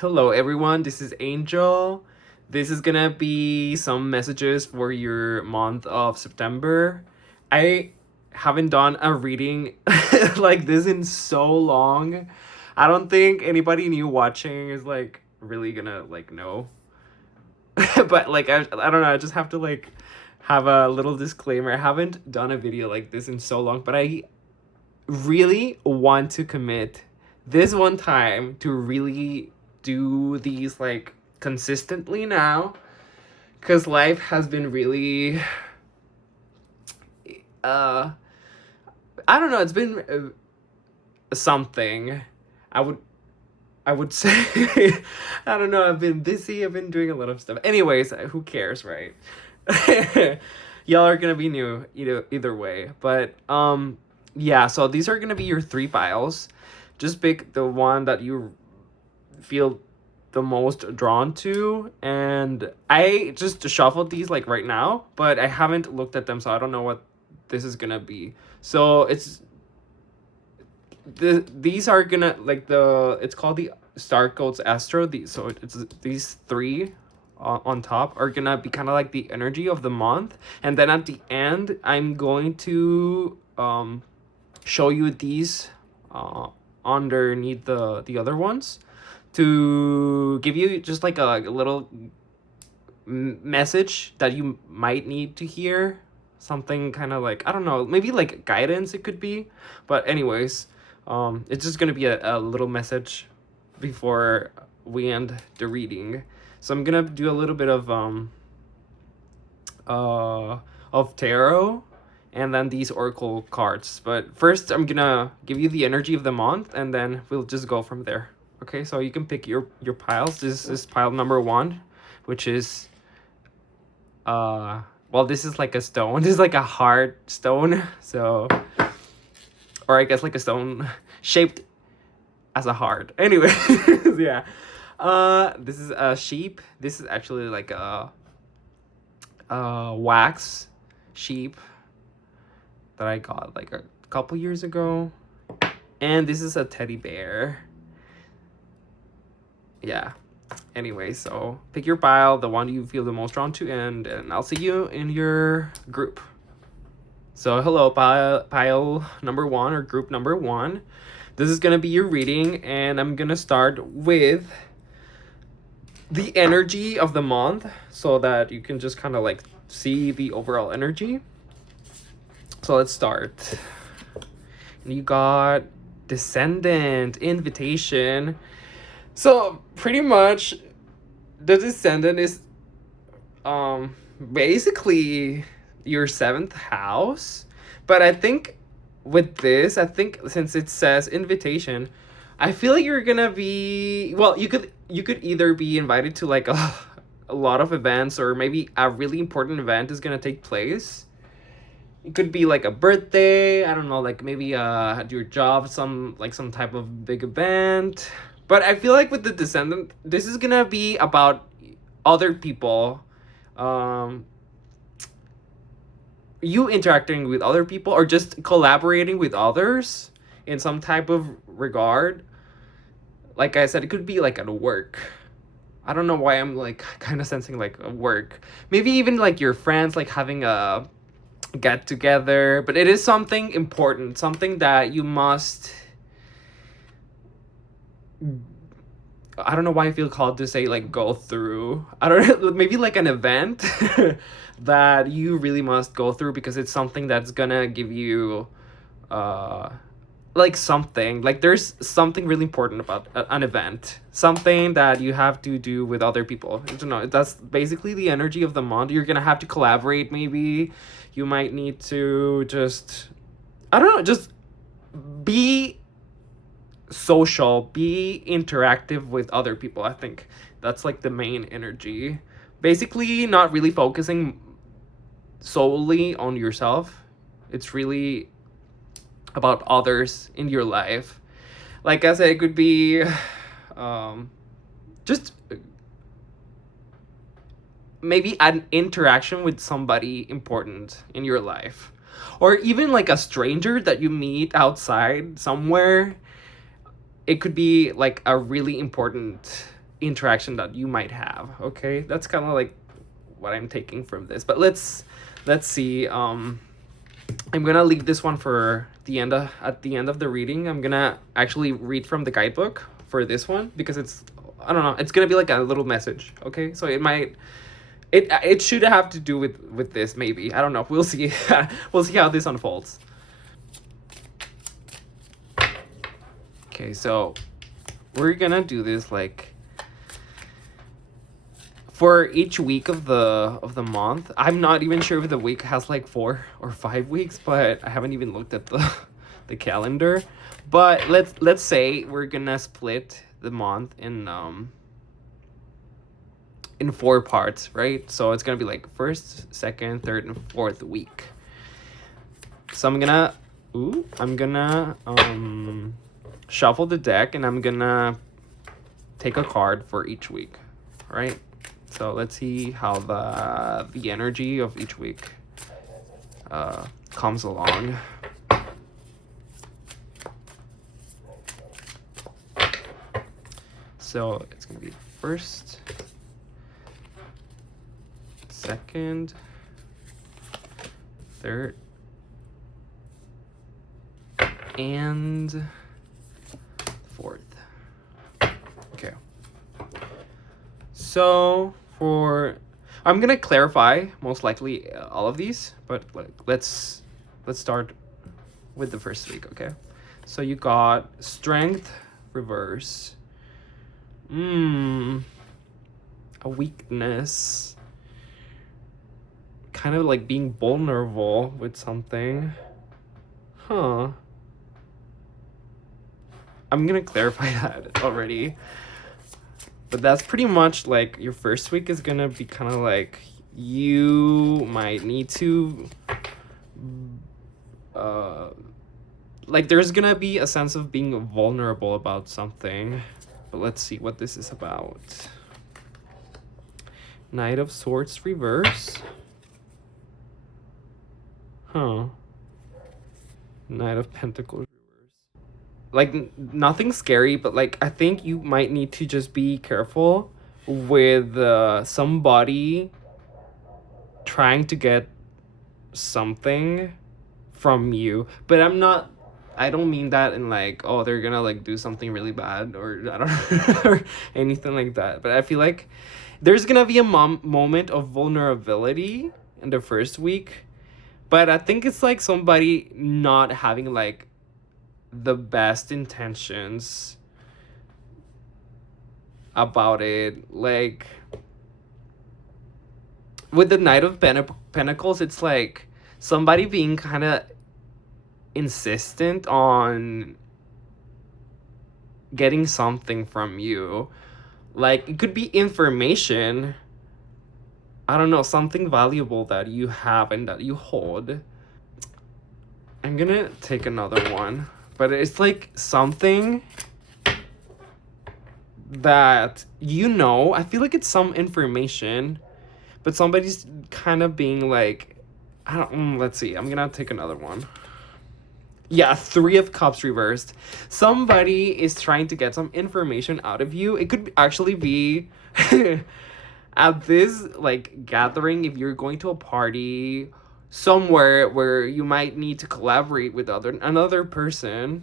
Hello, everyone. This is Angel. This is gonna be some messages for your month of September. I haven't done a reading like this in so long. I don't think anybody new watching is like really gonna like know. But like I don't know, I just have to like have a little disclaimer. I haven't done a video like this in so long, but I really want to commit this one time to really do these like consistently now, because life has been really uh I don't know, it's been something. I would i would say I don't know, I've been busy, I've been doing a lot of stuff. Anyways, who cares, right? Y'all are gonna be new either way, but yeah, so these are gonna be your three piles. Just pick the one that you feel the most drawn to, and I just shuffled these like right now, but I haven't looked at them, so I don't know what this is gonna be. So these are gonna like it's called the Star Codes Astro. So it's these three on top are gonna be kind of like the energy of the month, and then at the end I'm going to show you these underneath the other ones to give you just like a little message that you might need to hear. Something kind of like, I don't know, maybe like guidance it could be. But anyways, it's just gonna be a little message before we end the reading. So I'm gonna do a little bit of tarot and then these oracle cards. But first I'm gonna give you the energy of the month, and then we'll just go from there. Okay, so you can pick your piles. This is pile number one, which is well, this is like a stone. This is like a hard stone. So, or I guess like a stone shaped as a heart. Anyway, yeah. This is a sheep. This is actually like a wax sheep that I got like a couple years ago. And this is a teddy bear. Yeah. Anyway, so pick your pile, the one you feel the most drawn to, and I'll see you in your group. So hello, pile number one, or group number one. This is gonna be your reading, and I'm gonna start with the energy of the month so that you can just kind of like see the overall energy. So let's start. You got Descendant, Invitation. So pretty much the Descendant is basically your seventh house. But I think with this, I think since it says invitation, I feel like you're gonna be, well, you could either be invited to like a lot of events, or maybe a really important event is gonna take place. It could be like a birthday, I don't know, like maybe at your job, some type of big event. But I feel like with the Descendant, this is gonna be about other people, um you interacting with other people, or just collaborating with others in some type of regard. Like I said, it could be like at work. I don't know why I'm like kind of sensing like a work. Maybe even like your friends, like having a get together, but it is something important, something that you must. I don't know why I feel called to say like go through. I don't know, maybe like an event that you really must go through, because it's something that's gonna give you uh like something, like there's something really important about an event, something that you have to do with other people. I don't know, that's basically the energy of the month. You're gonna have to collaborate, maybe you might need to just, I don't know, just be social, be interactive with other people. I think that's like the main energy. Basically, not really focusing solely on yourself. It's really about others in your life. Like I said, it could be just maybe an interaction with somebody important in your life, or even like a stranger that you meet outside somewhere. It could be like a really important interaction that you might have. Okay, that's kind of like what I'm taking from this. But let's see. I'm gonna leave this one for the end at the end of the reading. I'm gonna actually read from the guidebook for this one because it's, I don't know, it's gonna be like a little message. Okay, so it should have to do with this, maybe. I don't know. We'll see. We'll see how this unfolds. Okay, so we're gonna do this like for each week of the month. I'm not even sure if the week has like 4 or 5 weeks, but I haven't even looked at the calendar. But let's say we're gonna split the month in 4 parts, right? So it's gonna be like first, second, third, and fourth week. So I'm gonna shuffle the deck, and I'm gonna take a card for each week, right? So let's see how the energy of each week comes along. So it's gonna be first, second, third, and fourth. Okay. So I'm gonna clarify most likely all of these, but let's start with the first week. Okay. So you got strength reverse. A weakness. Kind of like being vulnerable with something. Huh. I'm gonna clarify that already. But that's pretty much like your first week is gonna be kind of like you might need to like there's gonna be a sense of being vulnerable about something. But let's see what this is about. Knight of Swords reverse. Huh. Knight of Pentacles reverse. Like nothing scary, but like I think you might need to just be careful with somebody trying to get something from you. But I don't mean that in like, oh, they're gonna like do something really bad, or I don't know, or anything like that. But I feel like there's gonna be a moment of vulnerability in the first week. But I think it's like somebody not having like the best intentions about it. Like with the Knight of Pentacles, it's like somebody being kind of insistent on getting something from you. Like it could be information, I don't know, something valuable that you have and that you hold. I'm gonna take another one, but it's like something that I feel like it's some information, but somebody's kind of being like, I don't. Let's see. I'm gonna take another one. Yeah, 3 of Cups reversed. Somebody is trying to get some information out of you. It could actually be at this like gathering, if you're going to a party somewhere where you might need to collaborate with another person.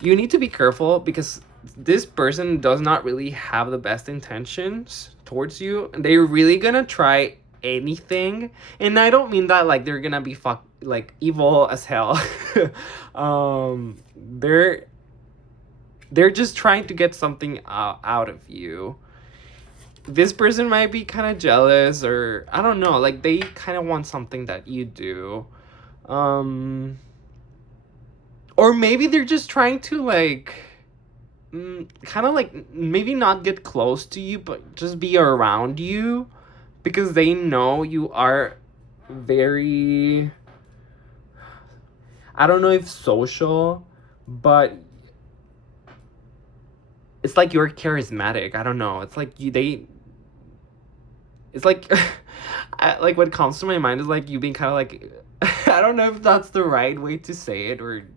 You need to be careful because this person does not really have the best intentions towards you, and they're really gonna try anything. And I don't mean that like they're gonna be like evil as hell. They're just trying to get something out of you. This person might be kind of jealous, or I don't know, like they kind of want something that you do. Or maybe they're just trying to like kind of like maybe not get close to you, but just be around you because they know you are very, I don't know if social, but it's like you're charismatic. I don't know. It's like it's like like what comes to my mind is like you being kind of like I don't know if that's the right way to say it, or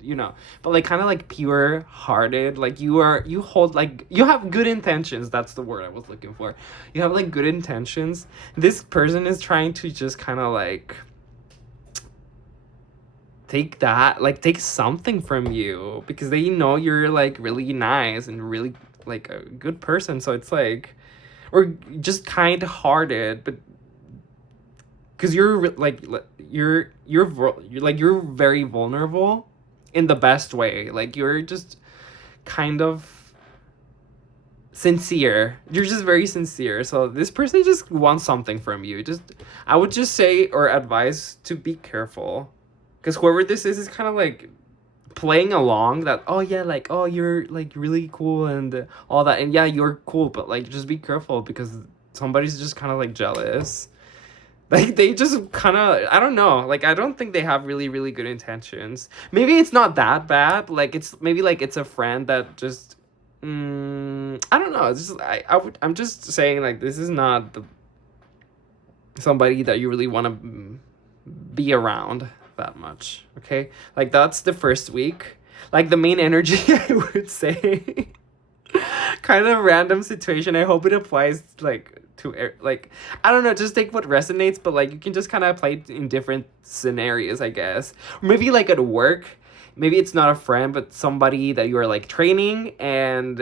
but like kind of like pure hearted, like you hold like you have good intentions. That's the word I was looking for. You have like good intentions. This person is trying to just kind of like take something from you because they know you're like really nice and really like a good person. So it's like, or just kind hearted, but because you're very vulnerable in the best way. Like you're just kind of sincere. You're just very sincere. So this person just wants something from you. Just I would just say or advise to be careful. Because whoever this is kind of like playing along that, oh yeah, like, oh, you're like really cool and all that, and yeah, you're cool, but like just be careful because somebody's just kind of like jealous. Like they just kind of, I don't know, like I don't think they have really really good intentions. Maybe it's not that bad, like it's maybe like it's a friend that just I don't know. It's just I'm just saying like this is not somebody that you really want to be around that much. Okay, like that's the first week. Like the main energy, I would say. Kind of random situation. I hope it applies like to like, I don't know, just take what resonates, but like you can just kind of apply it in different scenarios, I guess. Or maybe like at work, maybe it's not a friend but somebody that you are like training, and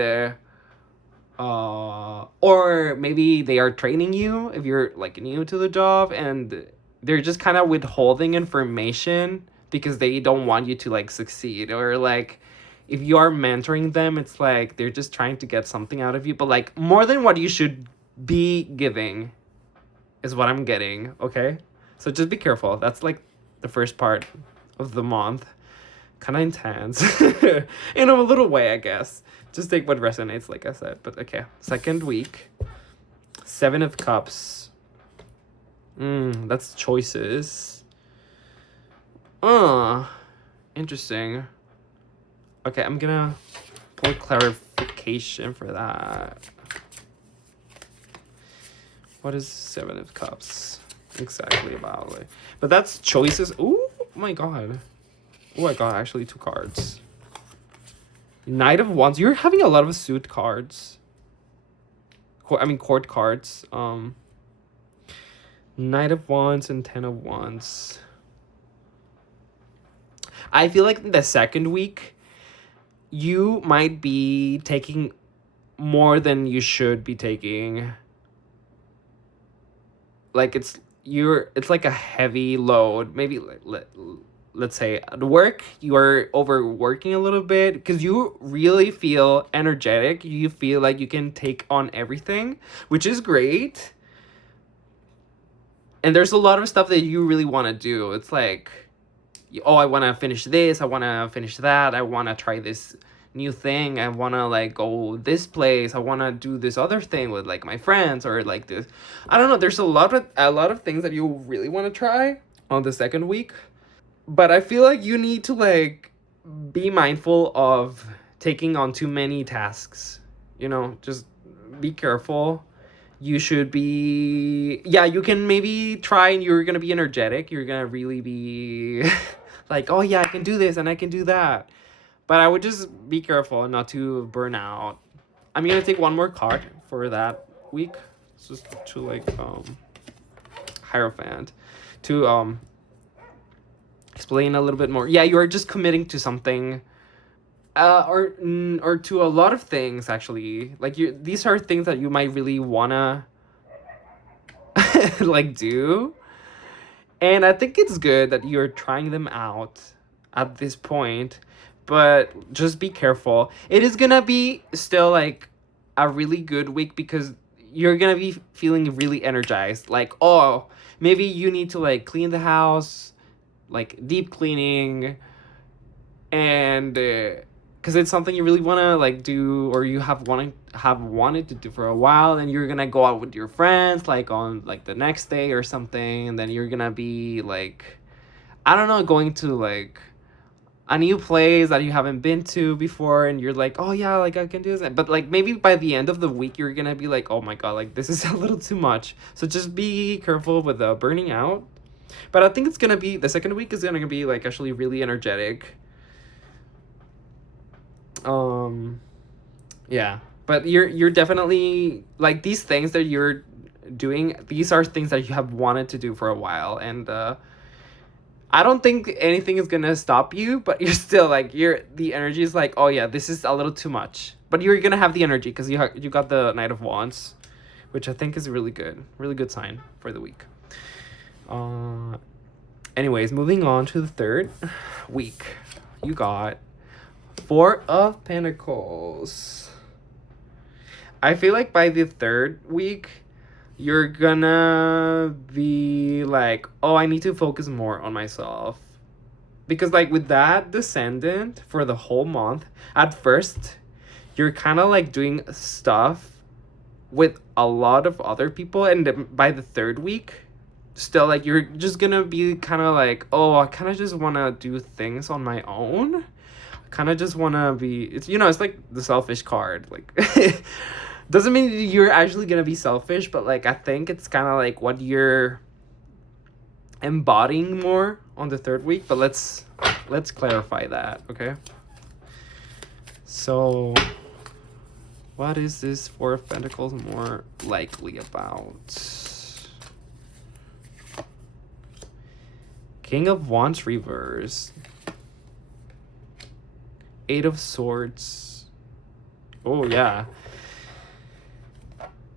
or maybe they are training you if you're like new to the job, and they're just kind of withholding information because they don't want you to like succeed, or like if you are mentoring them, it's like they're just trying to get something out of you, but like more than what you should be giving is what I'm getting. Okay, so just be careful. That's like the first part of the month. Kind of intense in a little way, I guess. Just take what resonates, like I said. But okay, second week, 7 of Cups. That's choices. Interesting. Okay, I'm gonna pull clarification for that. What is 7 of Cups exactly about? Like, but that's choices. Ooh, oh my god. Oh, I got actually 2 cards. Knight of Wands. You're having a lot of suit cards. Court cards. Knight of Wands and 10 of Wands. I feel like the second week, you might be taking more than you should be taking. Like it's like a heavy load. Maybe let's say at work you are overworking a little bit because you really feel energetic. You feel like you can take on everything, which is great. And there's a lot of stuff that you really want to do. It's like, oh, I want to finish this, I want to finish that, I want to try this new thing, I want to like go this place, I want to do this other thing with like my friends, or like this, I don't know, there's a lot of things that you really want to try on the second week. But I feel like you need to like be mindful of taking on too many tasks. Just be careful. You should be, yeah, you can maybe try, and you're gonna be energetic, you're gonna really be like, oh yeah, I can do this and I can do that. But I would just be careful not to burn out. I'm gonna take one more card for that week. It's just to like Hierophant, to explain a little bit more. Yeah, you're just committing to something, or to a lot of things actually. Like these are things that you might really wanna like do, and I think it's good that you're trying them out at this point. But just be careful. It is gonna be still like a really good week because you're gonna be feeling really energized. Like, oh, maybe you need to like clean the house, like deep cleaning, and because it's something you really want to like do, or you have wanted to do for a while, and you're gonna go out with your friends like on like the next day or something, and then you're gonna be like, I don't know, going to like a new place that you haven't been to before, and you're like, oh yeah, like I can do this, but like maybe by the end of the week you're gonna be like, oh my god, like this is a little too much. So just be careful with the burning out. But I think it's gonna be, the second week is gonna be like actually really energetic. Um, yeah, but you're definitely like these things that you're doing. These are things that you have wanted to do for a while, and I don't think anything is gonna stop you. But you're still like you're the energy is like, oh yeah, this is a little too much. But you're gonna have the energy because you got the Knight of Wands, which I think is really good sign for the week. Uh, Anyways, moving on to the third week, you got Four of Pentacles. I feel like by the third week, you're gonna be like, oh, I need to focus more on myself. Because, like, with that descendant for the whole month, at first, you're kind of like doing stuff with a lot of other people. And then by the third week, still, like, you're just gonna be kind of like, oh, I kind of just want to do things on my own. Kind of just want to be, it's, it's like the selfish card, like doesn't mean you're actually gonna be selfish, but like I think it's kind of like what you're embodying more on the third week. But let's clarify that. Okay, so what is this Four of Pentacles more likely about? King of Wands reverse, Eight of Swords. Oh yeah,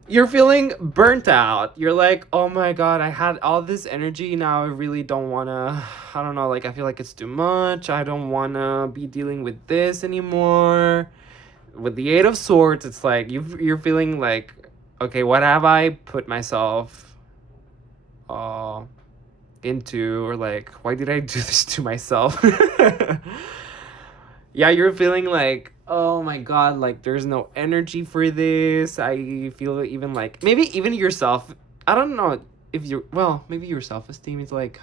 you're feeling burnt out. You're like, oh my god, I had all this energy, now I really don't wanna, I don't know, like I feel like it's too much. I don't wanna be dealing with this anymore. With the Eight of Swords, it's like you're feeling like, okay, what have I put myself into, or like, why did I do this to myself? Yeah, you're feeling like, oh my god, like there's no energy for this. I feel even like maybe even yourself. I don't know if you're, well, maybe your self-esteem is like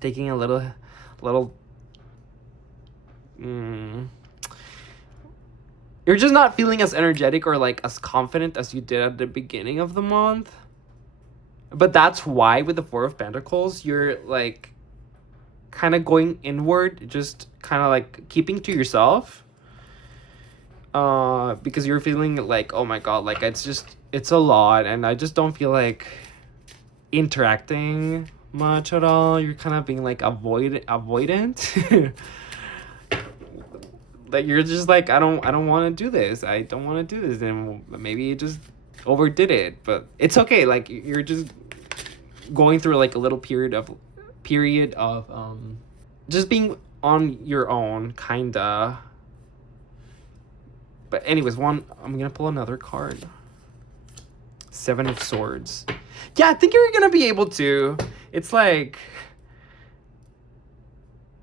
taking a little. You're just not feeling as energetic or like as confident as you did at the beginning of the month. But that's why with the Four of Pentacles, you're like kind of going inward, just kind of like keeping to yourself, because you're feeling like, oh my god, like it's a lot, and I just don't feel like interacting much at all. You're kind of being like avoidant. Like you're just like, I don't want to do this, I don't want to do this, and maybe you just overdid it, but it's okay. Like you're just going through like a little period of just being on your own, kinda. But anyways, I'm gonna pull another card. Seven of Swords. Yeah, I think you're gonna be able to. It's like,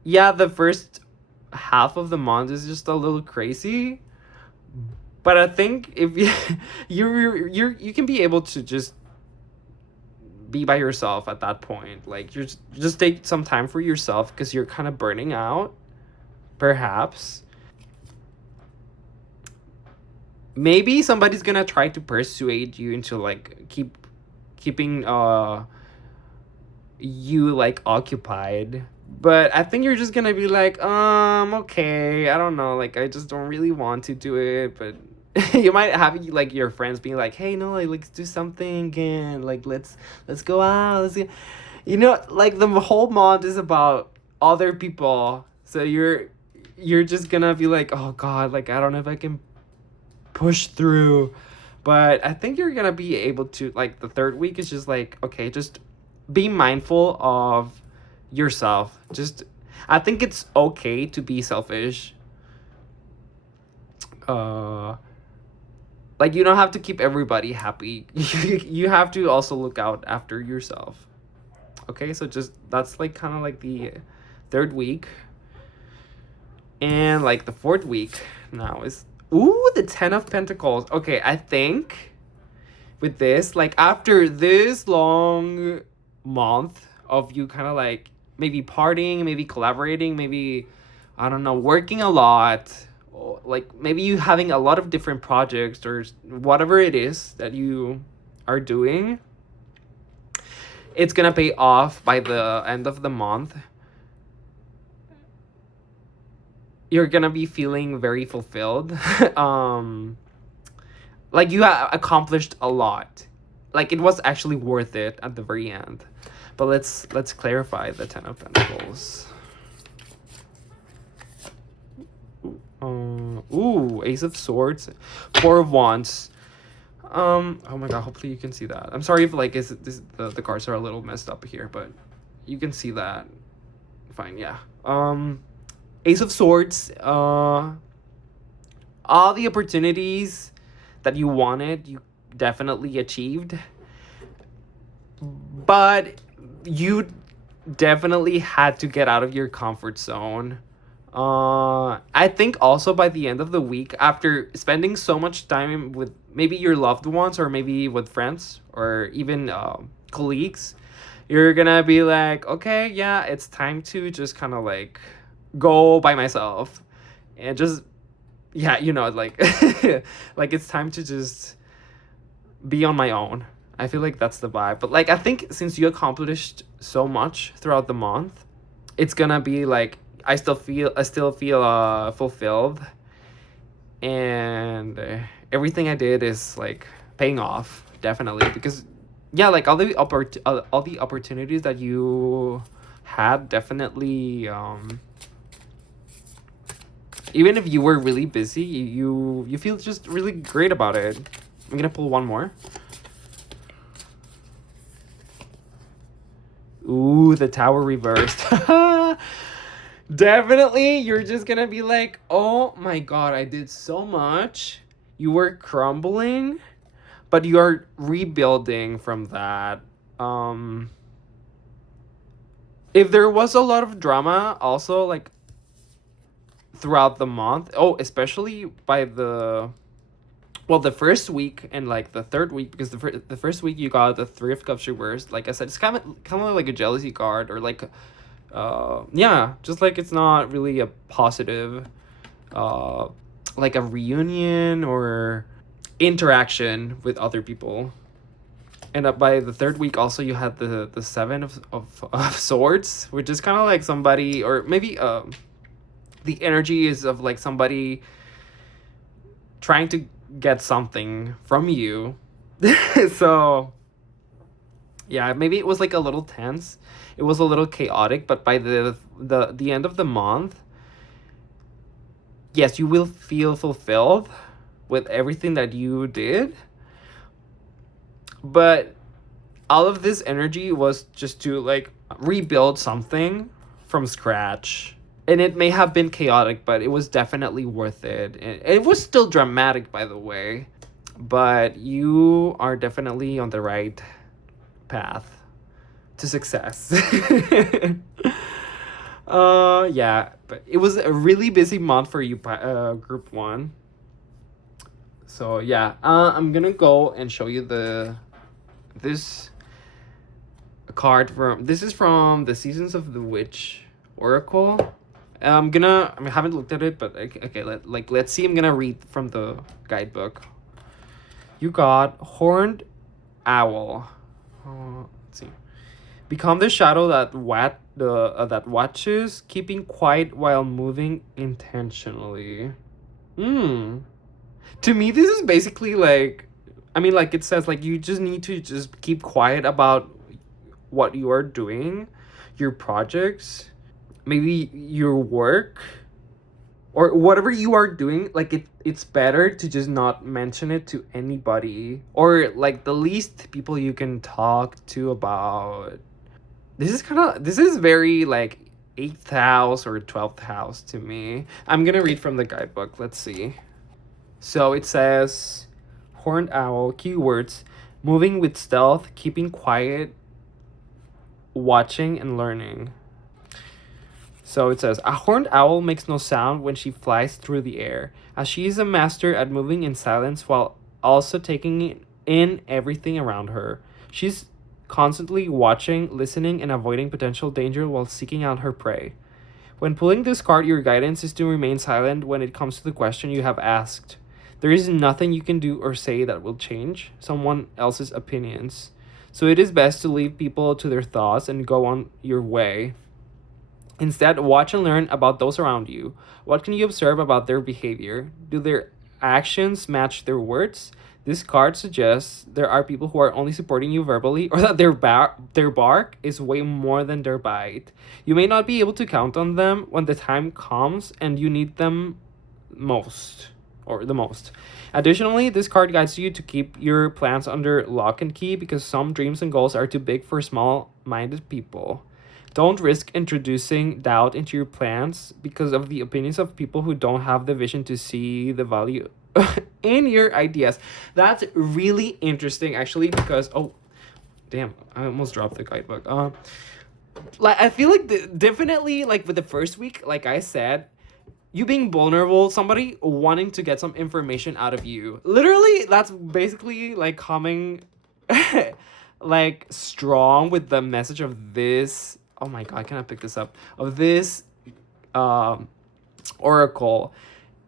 yeah, the first half of the month is just a little crazy, but I think if you can be able to just be by yourself at that point. Like you're just take some time for yourself because you're kind of burning out, perhaps. Maybe somebody's gonna try to persuade you into like keeping you like occupied, but I think you're just gonna be like, okay, I don't know, like I just don't really want to do it. But you might have like your friends being like, hey, no, like let's do something again, like let's go out, let's get, like the whole month is about other people, so you're just gonna be like, oh god, like I don't know if I can push through. But I think you're gonna be able to, like the third week is just like, okay, just be mindful of yourself. Just, I think it's okay to be selfish. Like you don't have to keep everybody happy. You have to also look out after yourself. Okay, so just that's like kind of like the third week. And like the fourth week now is, ooh, the Ten of Pentacles. Okay, I think with this, like after this long month of you kind of like maybe partying, maybe collaborating, maybe, I don't know, working a lot, or like maybe you having a lot of different projects or whatever it is that you are doing, it's gonna pay off by the end of the month. you're gonna be feeling very fulfilled. um like you accomplished a lot, like it was actually worth it at the very end. But let's clarify the Ten of Pentacles. Ooh, Ace of Swords, Four of Wands. Oh my god, hopefully you can see that. I'm sorry if like the cards are a little messed up here, but you can see that fine. Yeah. Ace of Swords, all the opportunities that you wanted, you definitely achieved. But you definitely had to get out of your comfort zone. I think also by the end of the week, after spending so much time with maybe your loved ones or maybe with friends or even colleagues, you're gonna be like, okay, yeah, it's time to just kind of like go by myself and just, yeah, you know, like, like it's time to just be on my own. I feel like that's the vibe. But like, I think since you accomplished so much throughout the month, it's gonna be like, I still feel fulfilled, and everything I did is like paying off definitely, because yeah, like all the opportunities that you had definitely, even if you were really busy, you feel just really great about it. I'm gonna pull one more. Ooh, the Tower reversed. Definitely, you're just gonna be like, oh my god, I did so much. You were crumbling, but you are rebuilding from that. Um, if there was a lot of drama, also like throughout the month, oh, especially by the first week and like the third week, because the first week you got the Three of Cups reversed. Like I said, it's kind of like a jealousy card, or like yeah, just like it's not really a positive uh like a reunion or interaction with other people. And by the third week also you had the Seven of Swords, which is kind of like somebody, or maybe the energy is of like somebody trying to get something from you. So yeah, maybe it was like a little tense, it was a little chaotic, but by the end of the month, yes, you will feel fulfilled with everything that you did. But all of this energy was just to like rebuild something from scratch. And it may have been chaotic, but it was definitely worth it. And it was still dramatic, by the way. But you are definitely on the right path to success. Yeah, but it was a really busy month for you, group 1. So yeah, I'm gonna go and show you this card this is from the Seasons of the Witch Oracle. I mean, I haven't looked at it, but okay, let's see. I'm gonna read from the guidebook. You got Horned Owl. Let's see. Become the shadow that watches, keeping quiet while moving intentionally. To me, this is basically like, I mean, like it says, like you just need to just keep quiet about what you are doing, your projects, maybe your work, or whatever you are doing. Like it's better to just not mention it to anybody, or like the least people you can talk to about. This is very like 8th house or 12th house to me. I'm gonna read from the guidebook. Let's see. So it says, Horned Owl, keywords: moving with stealth, keeping quiet, watching and learning. So it says, a horned owl makes no sound when she flies through the air, as she is a master at moving in silence while also taking in everything around her. She's constantly watching, listening, and avoiding potential danger while seeking out her prey. When pulling this card, your guidance is to remain silent when it comes to the question you have asked. There is nothing you can do or say that will change someone else's opinions. So it is best to leave people to their thoughts and go on your way. Instead, watch and learn about those around you. What can you observe about their behavior? Do their actions match their words? This card suggests there are people who are only supporting you verbally, or that their bark is way more than their bite. You may not be able to count on them when the time comes and you need them most, or the most. Additionally, this card guides you to keep your plans under lock and key because some dreams and goals are too big for small minded people. Don't risk introducing doubt into your plans because of the opinions of people who don't have the vision to see the value in your ideas. That's really interesting, actually, because oh, damn, I almost dropped the guidebook. Like I feel like definitely like with the first week, like I said, you being vulnerable, somebody wanting to get some information out of you. Literally, that's basically like coming like strong with the message of this. Oh my god, can I pick this up? Of this um oracle.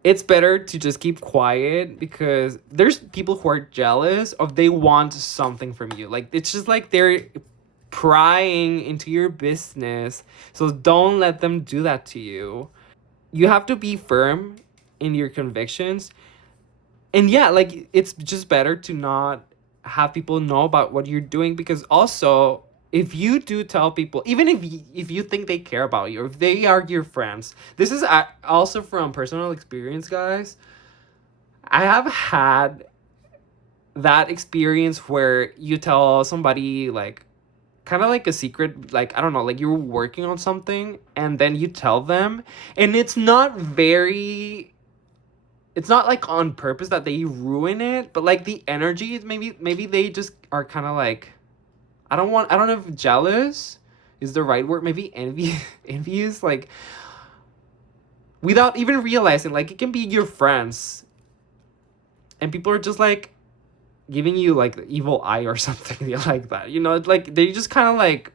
It's better to just keep quiet because there's people who are jealous of they want something from you. Like it's just like they're prying into your business. So don't let them do that to you. You have to be firm in your convictions. And yeah, like it's just better to not have people know about what you're doing because also if you do tell people, even if you think they care about you or if they are your friends, this is also from personal experience, guys. I have had that experience where you tell somebody like kind of like a secret, like I don't know, like you're working on something and then you tell them and it's not like on purpose that they ruin it, but like the energy is maybe they just are kind of like I don't know if jealous is the right word, maybe envious, like without even realizing, like it can be your friends and people are just like giving you like the evil eye or something like that, you know, like they just kind of like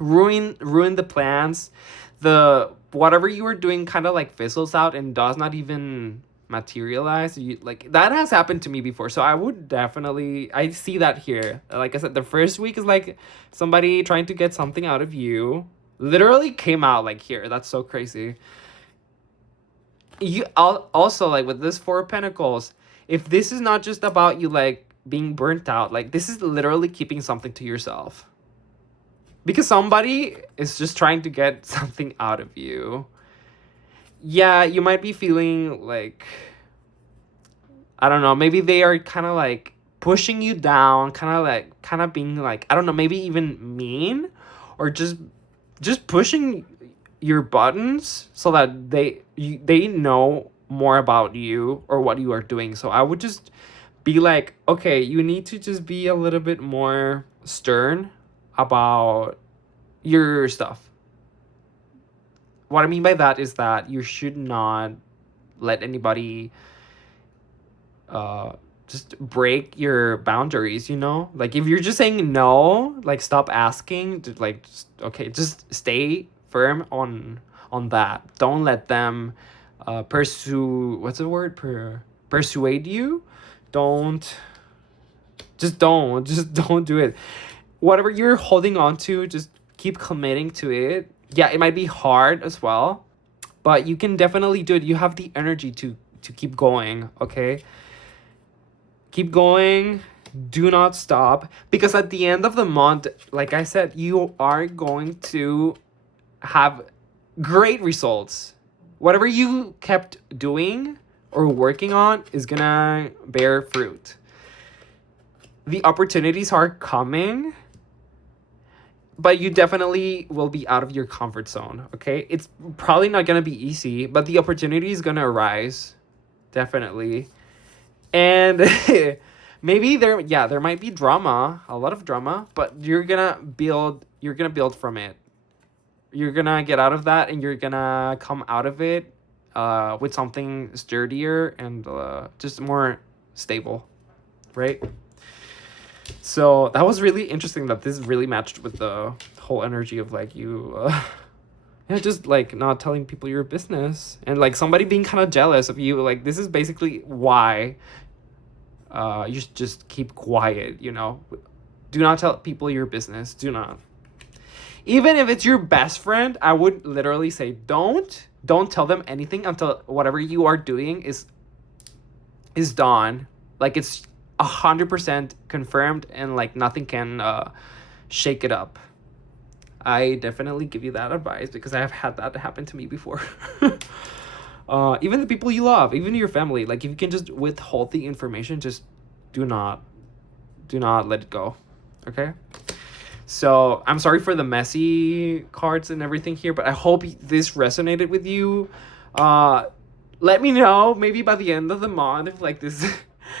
ruin the plans. The whatever you were doing kind of like fizzles out and does not even materialize. You like that has happened to me before, so I would definitely I see that here. Like I said, the first week is like somebody trying to get something out of you. Literally came out like here. That's so crazy. You also like with this Four of Pentacles, if this is not just about you like being burnt out, like this is literally keeping something to yourself because somebody is just trying to get something out of you. Yeah, you might be feeling like I don't know, maybe they are kind of like pushing you down, kind of being like I don't know, maybe even mean or just pushing your buttons so that they know more about you or what you are doing. So I would just be like, okay, you need to just be a little bit more stern about your stuff. What I mean by that is that you should not let anybody uh just break your boundaries, you know? Like if you're just saying no, like stop asking, like just, okay, just stay firm on that. Don't let them pursue what's the word? Persuade you. Don't just don't do it. Whatever you're holding on to, just keep committing to it. Yeah, it might be hard as well, but you can definitely do it. You have the energy to keep going, okay? Keep going. Do not stop because at the end of the month, like I said, you are going to have great results. Whatever you kept doing or working on is gonna bear fruit. The opportunities are coming, but you definitely will be out of your comfort zone, okay? It's probably not gonna be easy, but the opportunity is gonna arise, definitely. And maybe there might be drama, a lot of drama, but you're gonna build from it. You're gonna get out of that and you're gonna come out of it with something sturdier and just more stable, right? So that was really interesting that this really matched with the whole energy of like you yeah, just like not telling people your business and like somebody being kind of jealous of you. Like this is basically why you should just keep quiet, you know. Do not tell people your business. Do not. Even if it's your best friend, I would literally say don't tell them anything until whatever you are doing is done. Like it's 100% confirmed and like nothing can shake it up. I definitely give you that advice because I have had that happen to me before. Even the people you love, even your family, like if you can just withhold the information, just do not let it go. Okay? So I'm sorry for the messy cards and everything here, but I hope this resonated with you. Let me know maybe by the end of the month if like this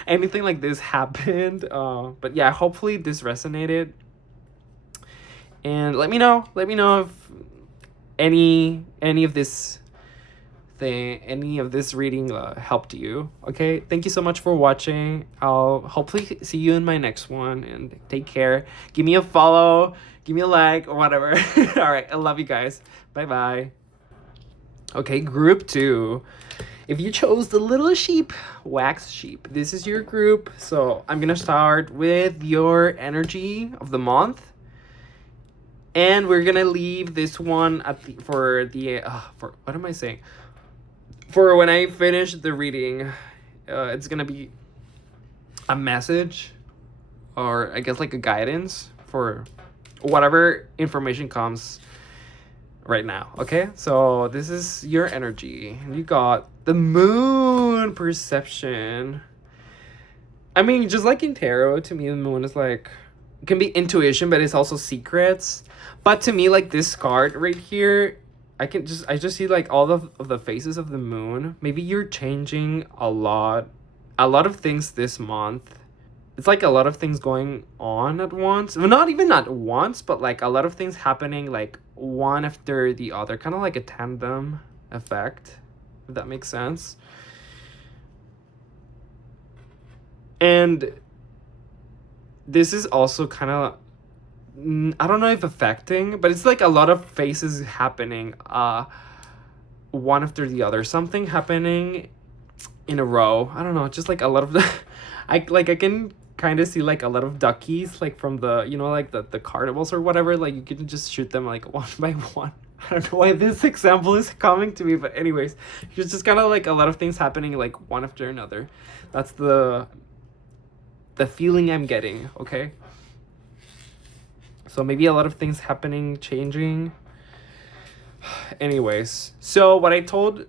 anything like this happened. But yeah, hopefully this resonated. And let me know if any of this any of this reading helped you. Okay, thank you so much for watching. I'll hopefully see you in my next one, and take care. Give me a follow, give me a like, or whatever. All right, I love you guys. Bye bye. Okay, group 2. If you chose the little sheep, wax sheep, this is your group. So I'm gonna start with your energy of the month, and we're gonna leave this one at the for what am I saying? For when I finish the reading, it's gonna be a message, or I guess like a guidance for whatever information comes right now. Okay, so this is your energy. You got the moon perception. I mean, just like in tarot, to me the moon is like, it can be intuition, but it's also secrets. But to me, like this card right here, I just see like all of the faces of the moon. Maybe you're changing a lot of things this month. It's like a lot of things going on at once. Well, not even at once, but like a lot of things happening like one after the other, kind of like a tandem effect, if that makes sense. And this is also kind of, I don't know if affecting, but it's like a lot of faces happening one after the other, something happening in a row. I don't know, just like a lot of the I can kind of see like a lot of duckies, like from the, you know, like the carnivals or whatever, like you can just shoot them like one by one. I don't know why this example is coming to me, but anyways, it's just kind of like a lot of things happening like one after another. That's the feeling I'm getting. Okay, so maybe a lot of things happening, changing. Anyways, so what I told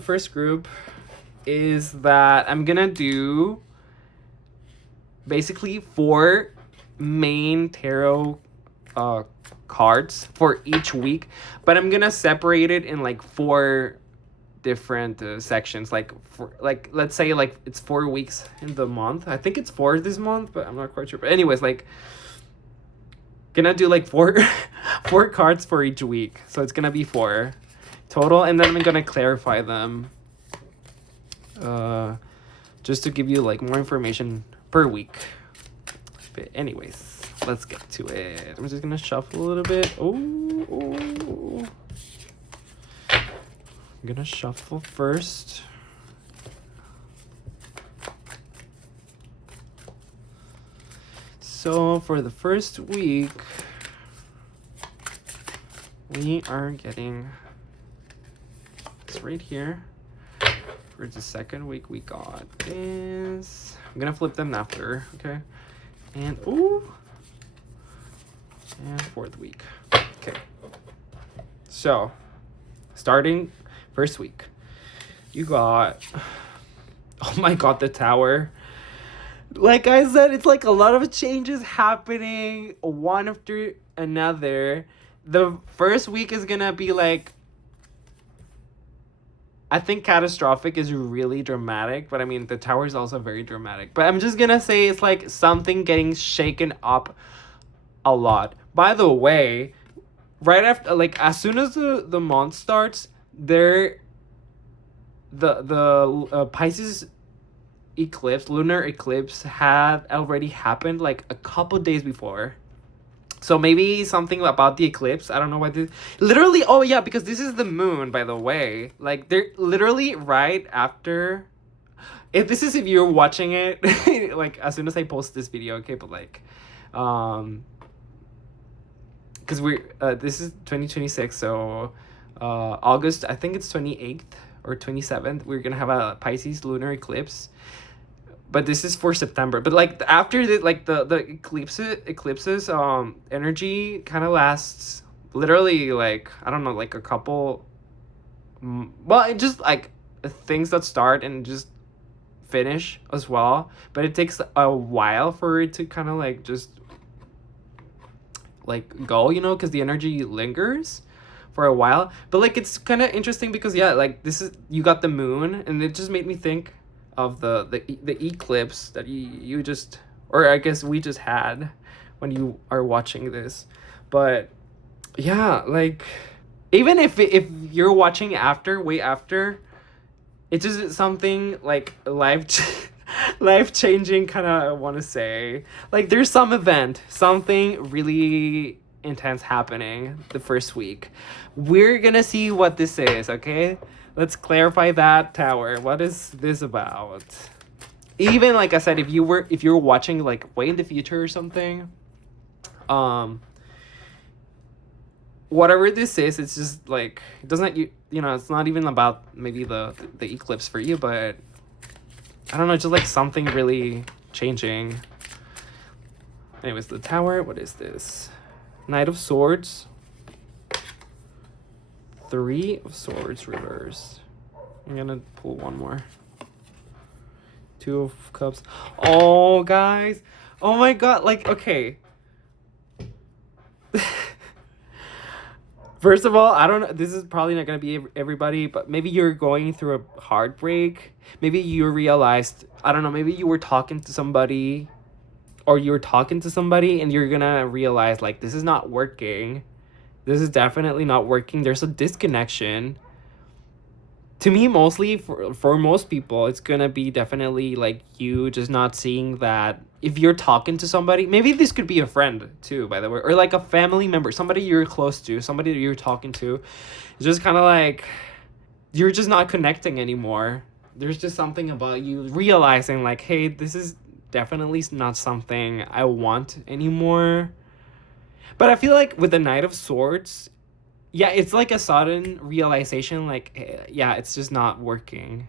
first group is that I'm gonna do basically 4 main tarot cards for each week, but I'm gonna separate it in like 4 different sections, like for like, let's say like it's 4 weeks in the month. I think it's 4 this month, but I'm not quite sure. But anyways, like gonna do like 4 4 cards for each week, so it's gonna be 4 total, and then I'm gonna clarify them just to give you like more information per week. But anyways, let's get to it. I'm just gonna shuffle a little bit. I'm gonna shuffle first. So for the first week, we are getting this right here. For the second week, we got this. I'm gonna flip them after, okay? And and 4th week. Okay. So, starting first week, you got, oh my god, the Tower. Like I said, it's like a lot of changes happening one after another. The first week is gonna be like, I think catastrophic is really dramatic, but I mean, the Tower is also very dramatic. But I'm just gonna say it's like something getting shaken up a lot. By the way, right after, like as soon as the month starts, the Pisces eclipse, lunar eclipse, had already happened like a couple days before. So maybe something about the eclipse. I don't know why this. Literally, oh yeah, because this is the moon, by the way. Like they're literally right after. If you're watching it, like as soon as I post this video, okay, but like, because we're this is 2026, so August, I think it's 28th or 27th, we're gonna have a Pisces lunar eclipse. But this is for September. But like after the like the eclipses energy kind of lasts literally like, I don't know, like a couple, well, it just like things that start and just finish as well, but it takes a while for it to kind of like just like go, because the energy lingers for a while. But like it's kind of interesting because yeah, like this is, you got the moon, and it just made me think of the eclipse that you just, or I guess we just had when you are watching this. But yeah, like even if you're watching after, way after, it's just something like life changing kind of, I want to say. Like there's some event, something really intense happening the first week. We're gonna see what this is, okay? Let's clarify that, Tower. What is this about? Even like I said, if you're watching like way in the future or something, whatever this is, it's just like, it doesn't, it's not even about maybe the eclipse for you, but I don't know, just like something really changing. Anyways, the Tower, what is this? Knight of Swords. 3 of Swords reverse. I'm gonna pull one more. 2 of Cups. Oh, guys. Oh my god, like, okay. First of all, I don't know, this is probably not going to be everybody, but maybe you're going through a heartbreak. Maybe you realized, I don't know, maybe you were talking to somebody, or you're talking to somebody and you're going to realize, like, this is not working. This is definitely not working. There's a disconnection. To me, mostly, for most people, it's going to be definitely, like, you just not seeing that. If you're talking to somebody, maybe this could be a friend too, by the way, or like a family member, somebody you're close to, somebody that you're talking to. It's just kind of like, you're just not connecting anymore. There's just something about you realizing like, hey, this is definitely not something I want anymore. But I feel like with the Knight of Swords, yeah, it's like a sudden realization, like, yeah, it's just not working.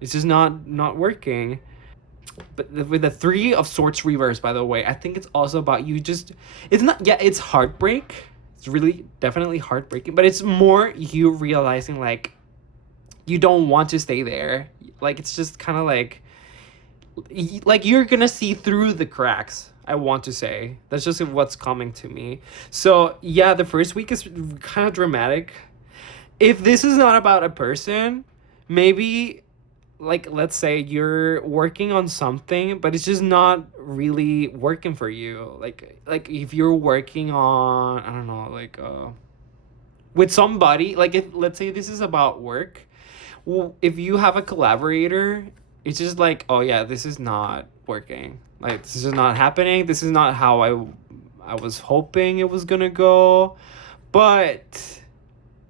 It's just not working. But with the 3 of Swords reverse, by the way, I think it's also about you just, it's not, yeah, it's heartbreak. It's really definitely heartbreaking, but it's more you realizing like you don't want to stay there. Like it's just kind of like you're gonna see through the cracks, I want to say. That's just what's coming to me. So yeah, the first week is kind of dramatic. If this is not about a person, maybe, like, let's say you're working on something but it's just not really working for you, like if you're working on, I don't know, like with somebody, like if, let's say this is about work, well, if you have a collaborator, it's just like, oh yeah, this is not working, like this is not happening, this is not how I was hoping it was gonna go. But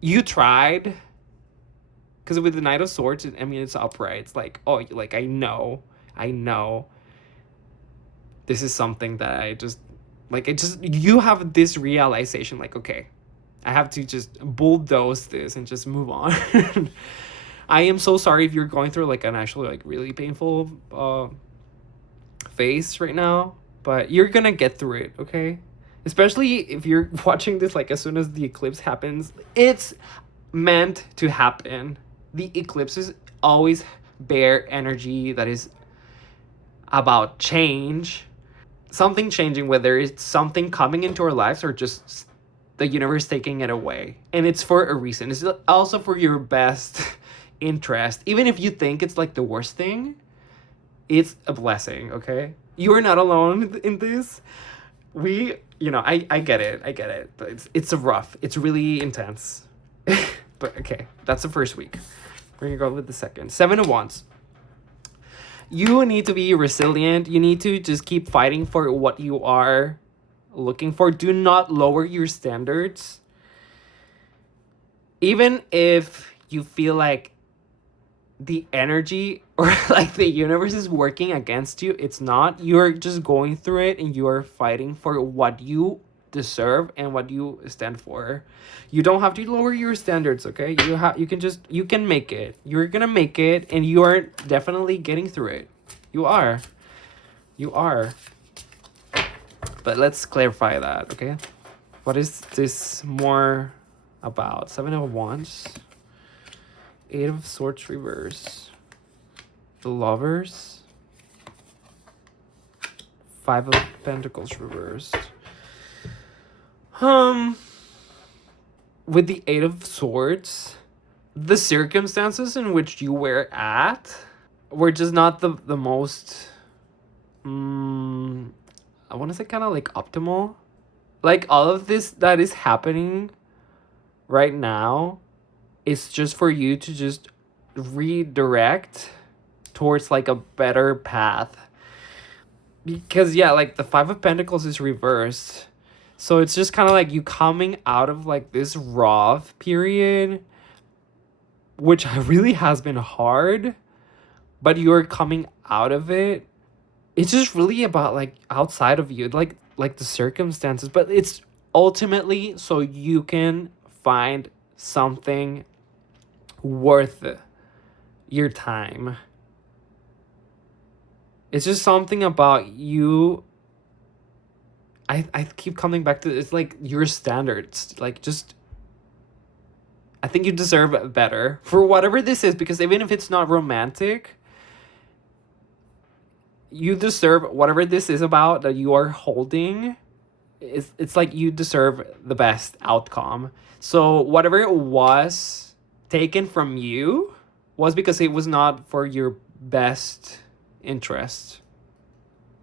you tried. Because with the Knight of Swords, I mean, it's upright. It's like, oh, like, I know. This is something that you have this realization, like, okay, I have to just bulldoze this and just move on. I am so sorry if you're going through, like, an actually, like, really painful phase right now. But you're gonna get through it, okay? Especially if you're watching this, like, as soon as the eclipse happens. It's meant to happen. The eclipses always bear energy that is about change, something changing, whether it's something coming into our lives or just the universe taking it away. And it's for a reason. It's also for your best interest. Even if you think it's like the worst thing, it's a blessing, okay? You are not alone in this. I get it. But it's rough. It's really intense. But okay, that's the first week. We're gonna go with the second. 7 of Wands. You need to be resilient. You need to just keep fighting for what you are looking for. Do not lower your standards. Even if you feel like the energy or like the universe is working against you, it's not. You're just going through it and you are fighting for what you deserve and what you stand for. You don't have to lower your standards, okay? You can make it. You're gonna make it, and you are definitely getting through it. You are. You are. But let's clarify that, okay? What is this more about? 7 of Wands, 8 of Swords reverse, the Lovers, 5 of Pentacles reversed. With the 8 of Swords, the circumstances in which you were at were just not the most I want to say kind of like optimal. Like all of this that is happening right now is just for you to just redirect towards like a better path. Because yeah, like the 5 of Pentacles is reversed. So it's just kind of like you coming out of like this rough period, which really has been hard, but you're coming out of it. It's just really about like outside of you, like the circumstances, but it's ultimately so you can find something worth your time. It's just something about you. I keep coming back to it's like your standards. Like just I think you deserve better for whatever this is, because even if it's not romantic, you deserve whatever this is about that you are holding. It's like you deserve the best outcome. So whatever it was taken from you was because it was not for your best interest,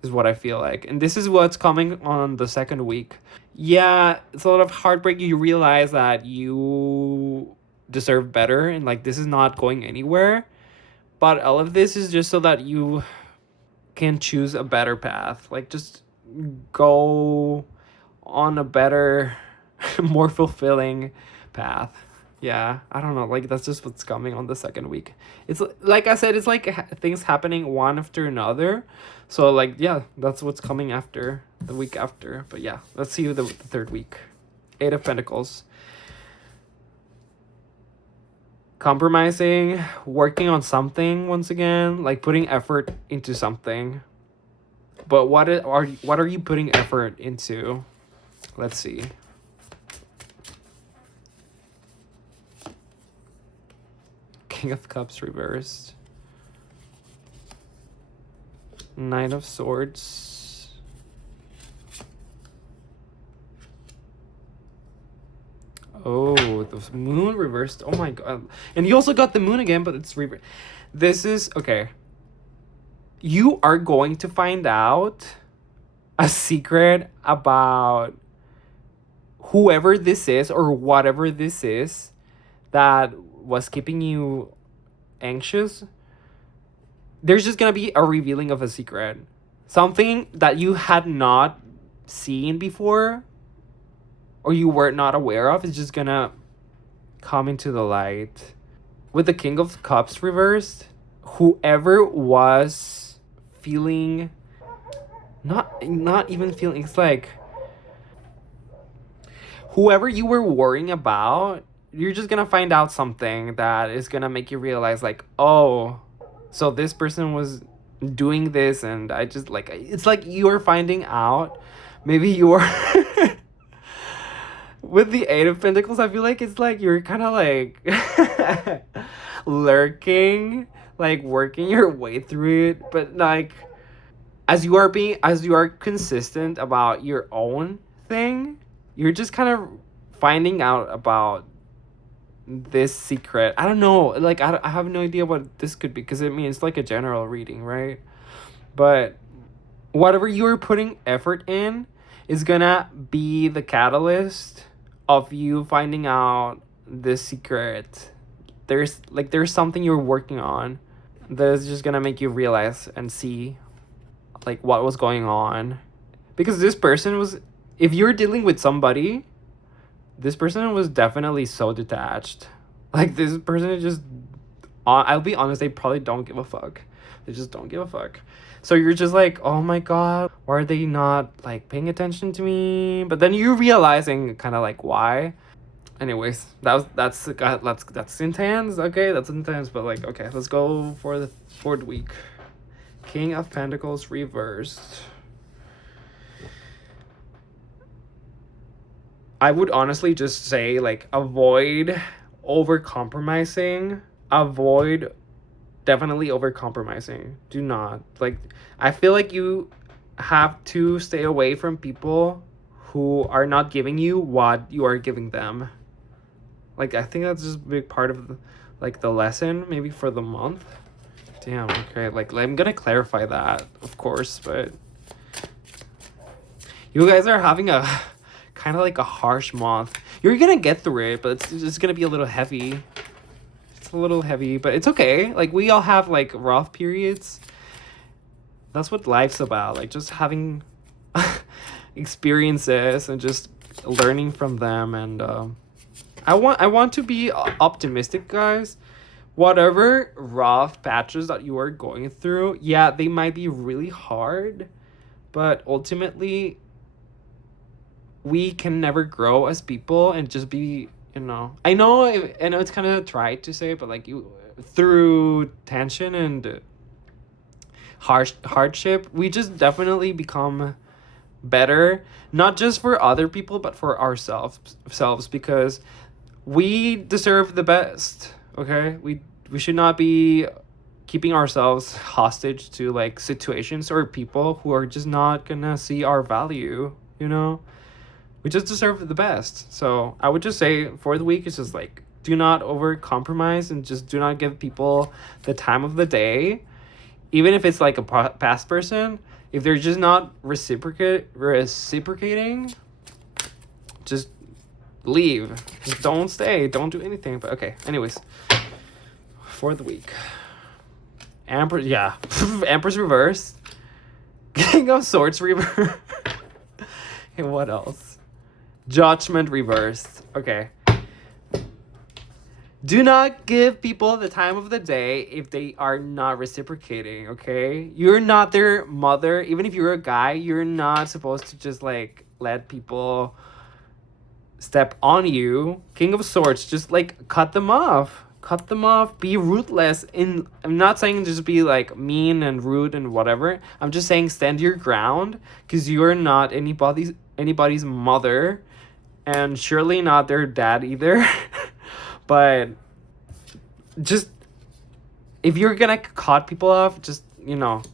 is what I feel like. And this is what's coming on the second week. Yeah, it's a lot of heartbreak. You realize that you deserve better and like this is not going anywhere. But all of this is just so that you can choose a better path. Like just go on a better, more fulfilling path. Yeah, I don't know. Like that's just what's coming on the second week. It's like I said, it's like things happening one after another. So like yeah, that's what's coming after the week after. But yeah, let's see the third week. 8 of Pentacles. Compromising, working on something once again, like putting effort into something. But what are you putting effort into? Let's see. King of Cups reversed. Knight of Swords. Oh, the moon reversed. Oh my god. And you also got the moon again, but it's reversed. This is okay. You are going to find out a secret about whoever this is or whatever this is that was keeping you anxious. There's just gonna be a revealing of a secret. Something that you had not seen before or you were not aware of is just gonna come into the light. With the King of Cups reversed, whoever was feeling not even feeling, it's like whoever you were worrying about, you're just gonna find out something that is gonna make you realize like, oh, so this person was doing this and I just like, it's like you're finding out. Maybe you're with the 8 of Pentacles, I feel like it's like you're kind of like lurking, like working your way through it, but like as you are consistent about your own thing, you're just kind of finding out about this secret. I don't know, like I have no idea what this could be, because I mean it's like a general reading, right? But whatever you're putting effort in is gonna be the catalyst of you finding out this secret. There's something you're working on that's just gonna make you realize and see like what was going on. Because this person was, if you're dealing with somebody, this person was definitely so detached. Like this person is just, I'll be honest, they probably don't give a fuck. They just don't give a fuck. So you're just like, oh my god, why are they not like paying attention to me? But then you're realizing kind of like why. Anyways, that's intense. Okay, that's intense. But like, okay, let's go for the fourth week. King of Pentacles reversed. I would honestly just say like avoid over compromising. Avoid definitely over compromising. Do not like. I feel like you have to stay away from people who are not giving you what you are giving them. Like, I think that's just a big part of the lesson maybe for the month. Damn, okay, like I'm gonna clarify that, of course, but you guys are having a kind of like a harsh month. You're gonna get through it, but it's just gonna be a little heavy. It's a little heavy, but it's okay. Like, we all have like rough periods. That's what life's about, like just having experiences and just learning from them. And I want to be optimistic, guys. Whatever rough patches that you are going through, yeah, they might be really hard, but ultimately we can never grow as people and just be, I know it's kind of trite to say, but like, you through tension and hardship, we just definitely become better, not just for other people but for ourselves, because we deserve the best. Okay, we should not be keeping ourselves hostage to like situations or people who are just not gonna see our value. We just deserve the best. So I would just say for the week, it's just like, do not over compromise and just do not give people the time of the day, even if it's like a past person. If they're just not reciprocating, just leave. Just don't stay. Don't do anything. But okay, anyways, for the week, Empress, yeah. Empress reversed. King of Swords reversed. And what else? Judgment reversed. Okay. Do not give people the time of the day if they are not reciprocating, okay? You're not their mother. Even if you're a guy, you're not supposed to just like let people step on you. King of Swords, just like cut them off. Cut them off. Be ruthless. I'm not saying just be like mean and rude and whatever. I'm just saying stand your ground, because you're not anybody's mother, and surely not their dad either. But just, if you're gonna cut people off, just, you don't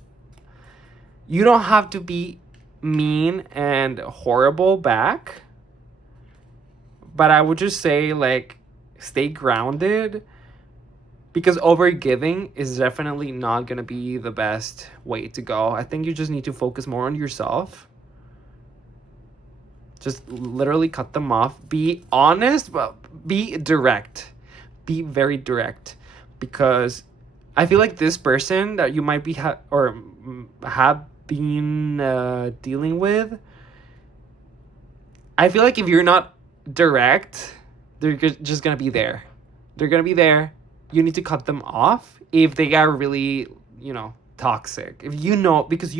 have to be mean and horrible back. But I would just say, like, stay grounded, because overgiving is definitely not gonna be the best way to go. I think you just need to focus more on yourself. Just literally cut them off. Be honest, but be direct. Be very direct, because I feel like this person that you might be have been dealing with, I feel like if you're not direct, they're just gonna be there. They're gonna be there. You need to cut them off if they are really, toxic. If because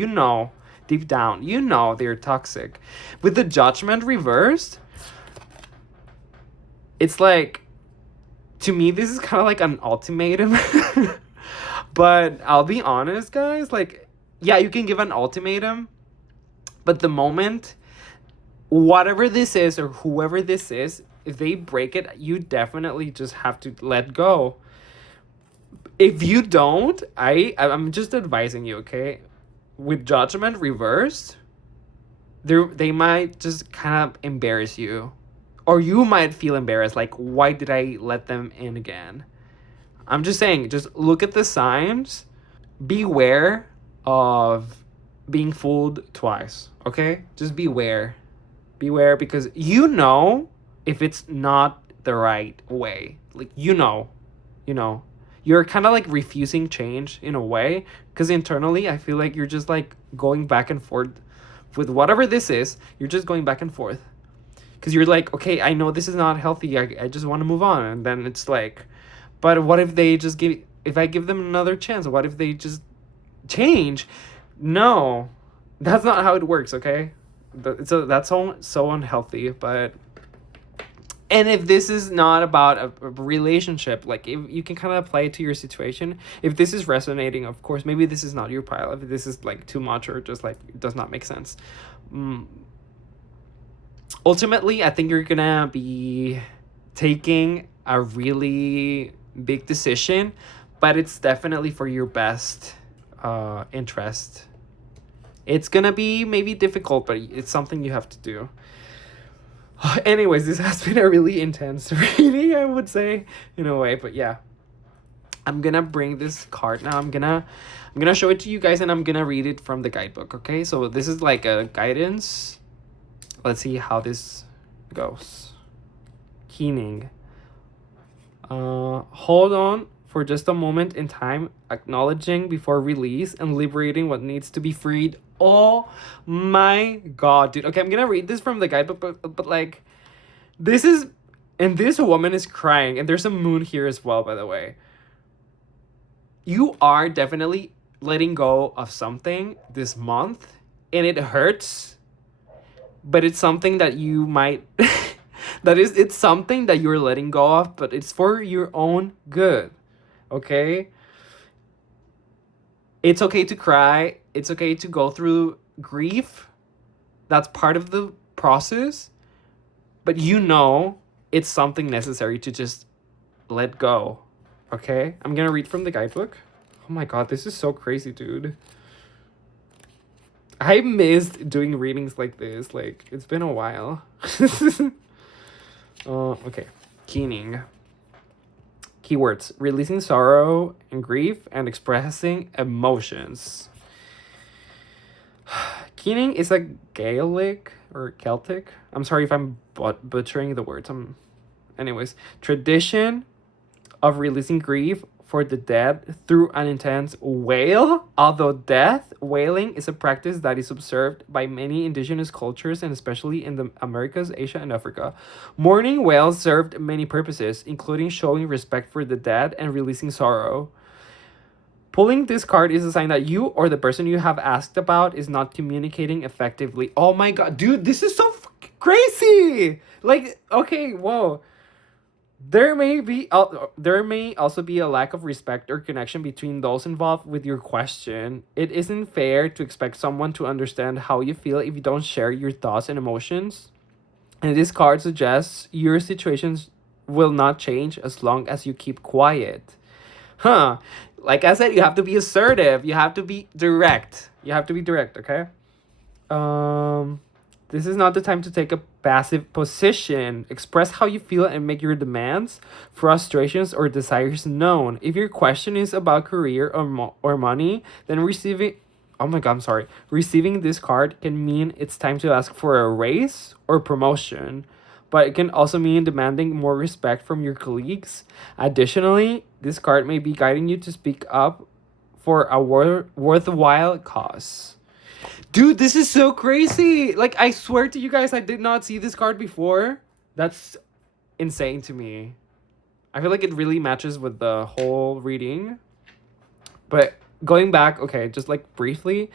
deep down, they're toxic. With the Judgment reversed, it's like, to me, this is kind of like an ultimatum. But I'll be honest, guys, like, yeah, you can give an ultimatum, but the moment whatever this is or whoever this is, if they break it, you definitely just have to let go. If you don't, I'm just advising you, okay? With Judgment reversed, they might just kind of embarrass you. Or you might feel embarrassed, like, why did I let them in again? I'm just saying, just look at the signs. Beware of being fooled twice, okay? Just beware. Beware, because if it's not the right way. Like, you're kind of like refusing change in a way, because internally I feel like you're just like going back and forth with whatever this is. You're just going back and forth, because you're like, okay, I know this is not healthy. I just want to move on. And then it's like, but what if they just if I give them another chance? What if they just change. No, that's not how it works, okay? So that's so unhealthy. But and if this is not about a relationship, like if you can kind of apply it to your situation, if this is resonating, of course, maybe this is not your pile. If this is like too much or just like it does not make sense, mm, ultimately, I think you're gonna be taking a really big decision, but it's definitely for your best interest. It's gonna be maybe difficult, but it's something you have to do. Anyways, this has been a really intense reading, I would say, in a way. But yeah, I'm gonna bring this card now. I'm gonna show it to you guys, and I'm gonna read it from the guidebook. Okay, so this is like a guidance. Let's see how this goes. Keening. Hold on for just a moment in time, acknowledging before release and liberating what needs to be freed. Oh my god, dude. Okay, I'm gonna read this from the guidebook, but like, this is, and this woman is crying, and there's a moon here as well, by the way. You are definitely letting go of something this month, and it hurts, but it's something that you might it's something that you're letting go of, but it's for your own good. Okay, it's okay to cry, it's okay to go through grief. That's part of the process, but it's something necessary to just let go. Okay, I'm gonna read from the guidebook. Oh my god, this is so crazy, dude. I missed doing readings like this. Like, it's been a while. Okay. Keening. Keywords: releasing sorrow and grief and expressing emotions. Keening is a Gaelic or Celtic. I'm sorry if I'm butchering the words. Anyways, tradition of releasing grief for the dead through an intense wail. Although death wailing is a practice that is observed by many indigenous cultures and especially in the Americas, Asia, and Africa. Mourning wails served many purposes, including showing respect for the dead and releasing sorrow. Pulling this card is a sign that you or the person you have asked about is not communicating effectively. Oh my god, dude, this is so crazy! Like, okay, whoa. There may also be a lack of respect or connection between those involved with your question. It isn't fair to expect someone to understand how you feel if you don't share your thoughts and emotions. And this card suggests your situations will not change as long as you keep quiet. Huh. Like I said, you have to be assertive. You have to be direct. Okay? Um this is not the time to take a passive position. Express how you feel and make your demands, frustrations, or desires known. If your question is about career or money, then receiving oh my god, I'm sorry. Receiving this card can mean it's time to ask for a raise or promotion, but it can also mean demanding more respect from your colleagues. Additionally, this card may be guiding you to speak up for a worthwhile cause. Dude, this is so crazy. Like, I swear to you guys, I did not see this card before. That's insane to me. I feel like it really matches with the whole reading. But going back, okay, just like briefly,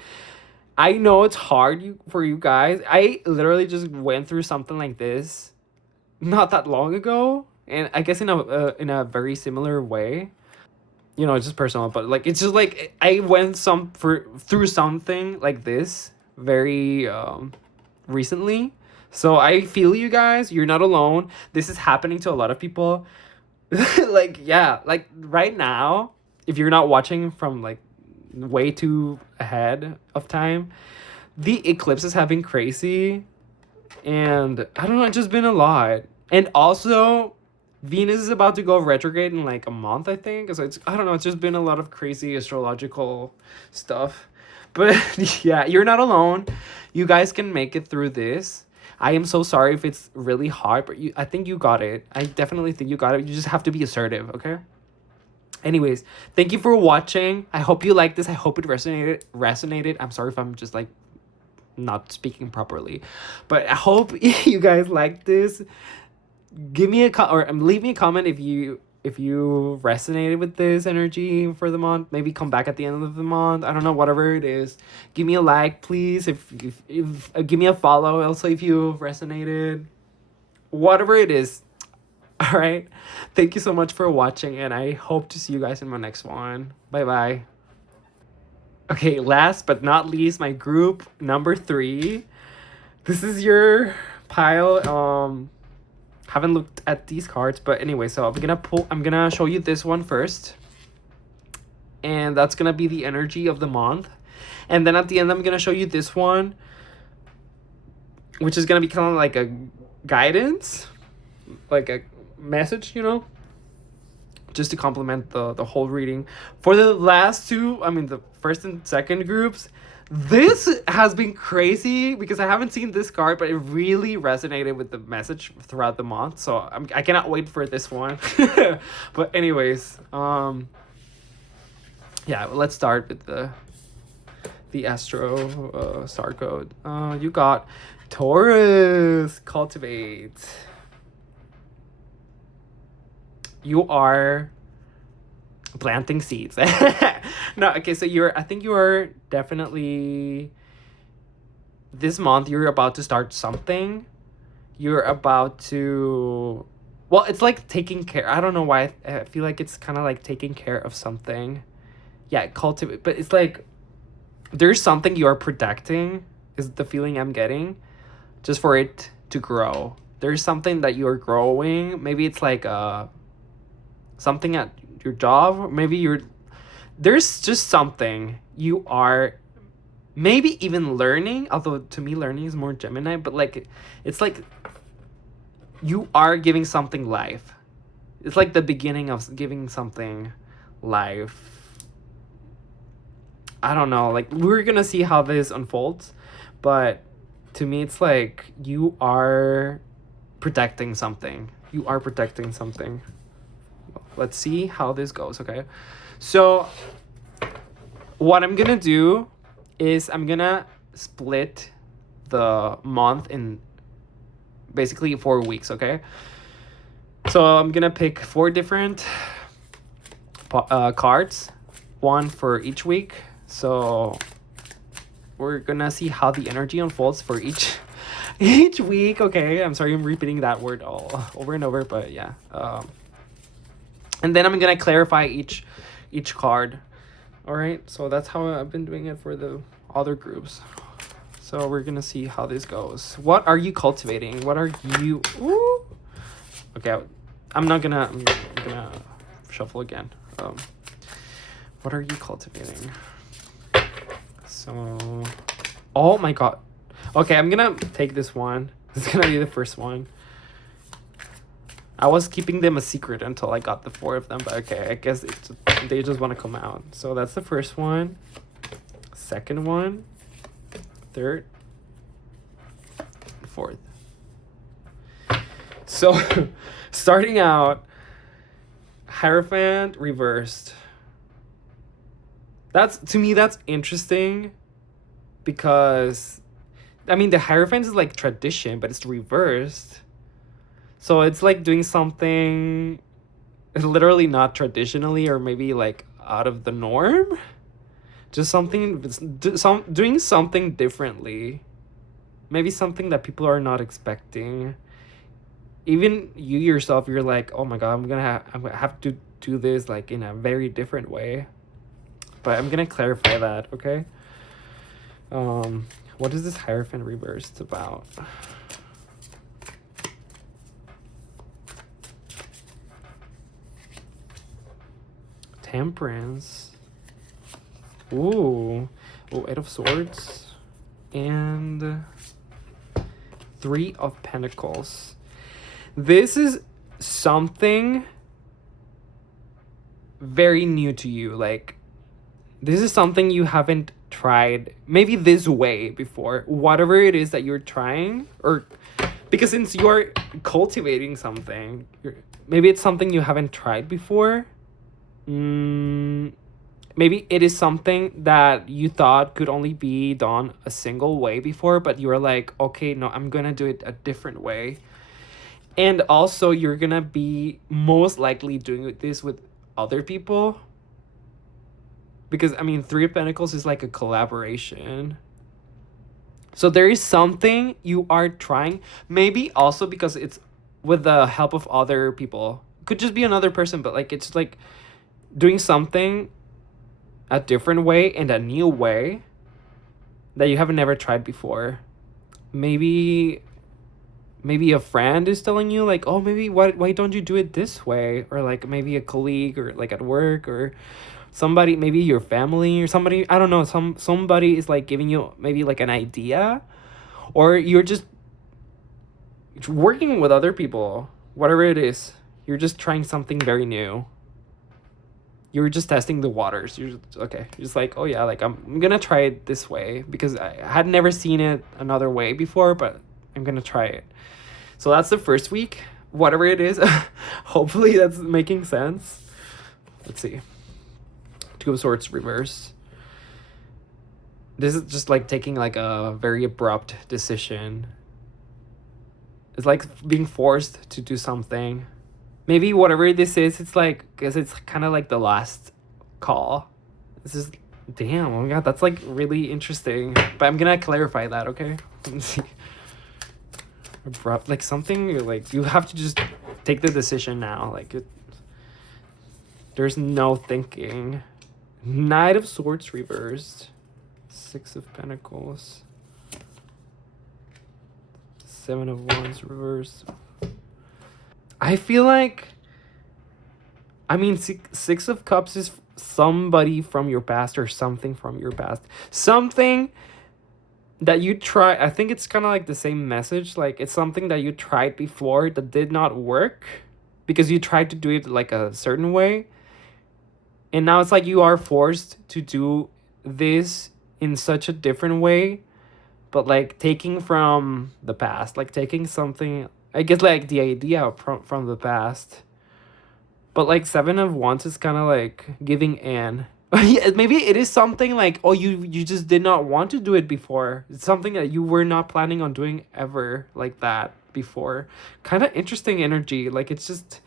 I know it's hard for you guys. I literally just went through something like this not that long ago, and I guess in a very similar way. It's just personal, but like it's just like I went through something like this very recently. So I feel you guys. You're not alone. This is happening to a lot of people. Like, yeah, like right now, if you're not watching from like way too ahead of time, the eclipses have been crazy, and I don't know, it's just been a lot. And also, Venus is about to go retrograde in like a month, I think. So I don't know, it's just been a lot of crazy astrological stuff. But yeah, you're not alone. You guys can make it through this. I am so sorry if it's really hard, but I think you got it. I definitely think you got it. You just have to be assertive, okay? Anyways, thank you for watching. I hope you liked this. I hope it resonated. I'm sorry if I'm just like not speaking properly, but I hope you guys like this. Give me or leave me a comment if if you resonated with this energy for the month, maybe come back at the end of the month. I don't know, whatever it is. Give me a like, please. If give me a follow also if you resonated. Whatever it is. All right. Thank you so much for watching, and I hope to see you guys in my next one. Bye bye. Okay, last but not least, my group number 3. This is your pile. Haven't looked at these cards, but anyway, so I'm gonna show you this one first, and that's gonna be the energy of the month. And then at the end, I'm gonna show you this one, which is gonna be kind of like a guidance, like a message, just to complement the whole reading. For the last two, the first and second groups, this has been crazy because I haven't seen this card, but it really resonated with the message throughout the month. So I cannot wait for this one. But anyways, yeah, let's start with the Astro star code. You got Taurus. Cultivate. You are planting seeds. No, okay, so I think you are definitely, this month you're about to start something. You're about to, well, it's like taking care. I don't know why I feel like it's kind of like taking care of something. Yeah, cultivate, but it's like there's something you are protecting is the feeling I'm getting, just for it to grow. There's something that you're growing. Maybe it's like something at your job. Maybe there's just something you are maybe even learning, although to me learning is more Gemini, but like it's like you are giving something life. It's like the beginning of giving something life. I don't know, like we're gonna see how this unfolds, but to me it's like you are protecting something. Let's see how this goes, okay? So what I'm gonna do is I'm gonna split the month in basically 4 weeks, okay? So I'm gonna pick 4 different cards, one for each week. So we're gonna see how the energy unfolds for each week, okay? I'm sorry I'm repeating that word all over and over, but yeah. And then I'm gonna clarify each card. All right, so that's how I've been doing it for the other groups. So we're gonna see how this goes. What are you cultivating? What are you? Ooh. Okay, I'm gonna shuffle again. What are you cultivating? So, oh my god. Okay, I'm gonna take this one. This is gonna be the first one. I was keeping them a secret until I got the 4 of them, but okay, I guess they just want to come out. So that's the first one, second one, third, fourth. So starting out, Hierophant reversed. To me that's interesting because the Hierophant is like tradition, but it's reversed. So it's like doing something literally not traditionally, or maybe like out of the norm. Just doing something differently. Maybe something that people are not expecting. Even you yourself, you're like, oh my god, I'm gonna have to do this like in a very different way. But I'm gonna clarify that, okay? What is this Hierophant reversed about? Temperance. Ooh, 8 of Swords and 3 of Pentacles. This is something very new to you. Like, this is something you haven't tried maybe this way before. Whatever it is that you're trying, or because since you're cultivating something, maybe it's something you haven't tried before. Maybe it is something that you thought could only be done a single way before, but you were like, okay, no, I'm gonna do it a different way. And also, you're gonna be most likely doing this with other people. Because, I mean, Three of Pentacles is like a collaboration. So there is something you are trying. Maybe also because it's with the help of other people. Could just be another person, but like it's like doing something a different way and a new way that you haven't never tried before. Maybe a friend is telling you like, oh, maybe why don't you do it this way? Or like maybe a colleague or like at work or somebody, maybe your family or somebody, I don't know, somebody is like giving you maybe like an idea, or you're just working with other people, whatever it is. You're just trying something very new. You're just testing the waters. You're just, okay. You're just like, oh yeah, like I'm gonna try it this way because I had never seen it another way before, but I'm gonna try it. So that's the first week, whatever it is. Hopefully that's making sense. Let's see. Two of Swords reverse. This is just like taking like a very abrupt decision. It's like being forced to do something. Maybe whatever this is, it's like, because it's kind of like the last call. This is, damn, oh my god, that's like really interesting. But I'm gonna clarify that, okay? Let's see. Abrupt, like something, like you have to just take the decision now. Like, there's no thinking. Knight of Swords reversed. Six of Pentacles. Seven of Wands reversed. I feel like, I mean, Six of Cups is somebody from your past or something from your past. Something that you try. I think it's kind of like the same message. Like, it's something that you tried before that did not work because you tried to do it like a certain way. And now it's like you are forced to do this in such a different way, but like taking from the past, like taking something, I guess like the idea from the past. But like Seven of Wands is kind of like giving in. Yeah, maybe it is something like, oh, you just did not want to do it before. It's something that you were not planning on doing ever like that before. Kind of interesting energy. Like it's just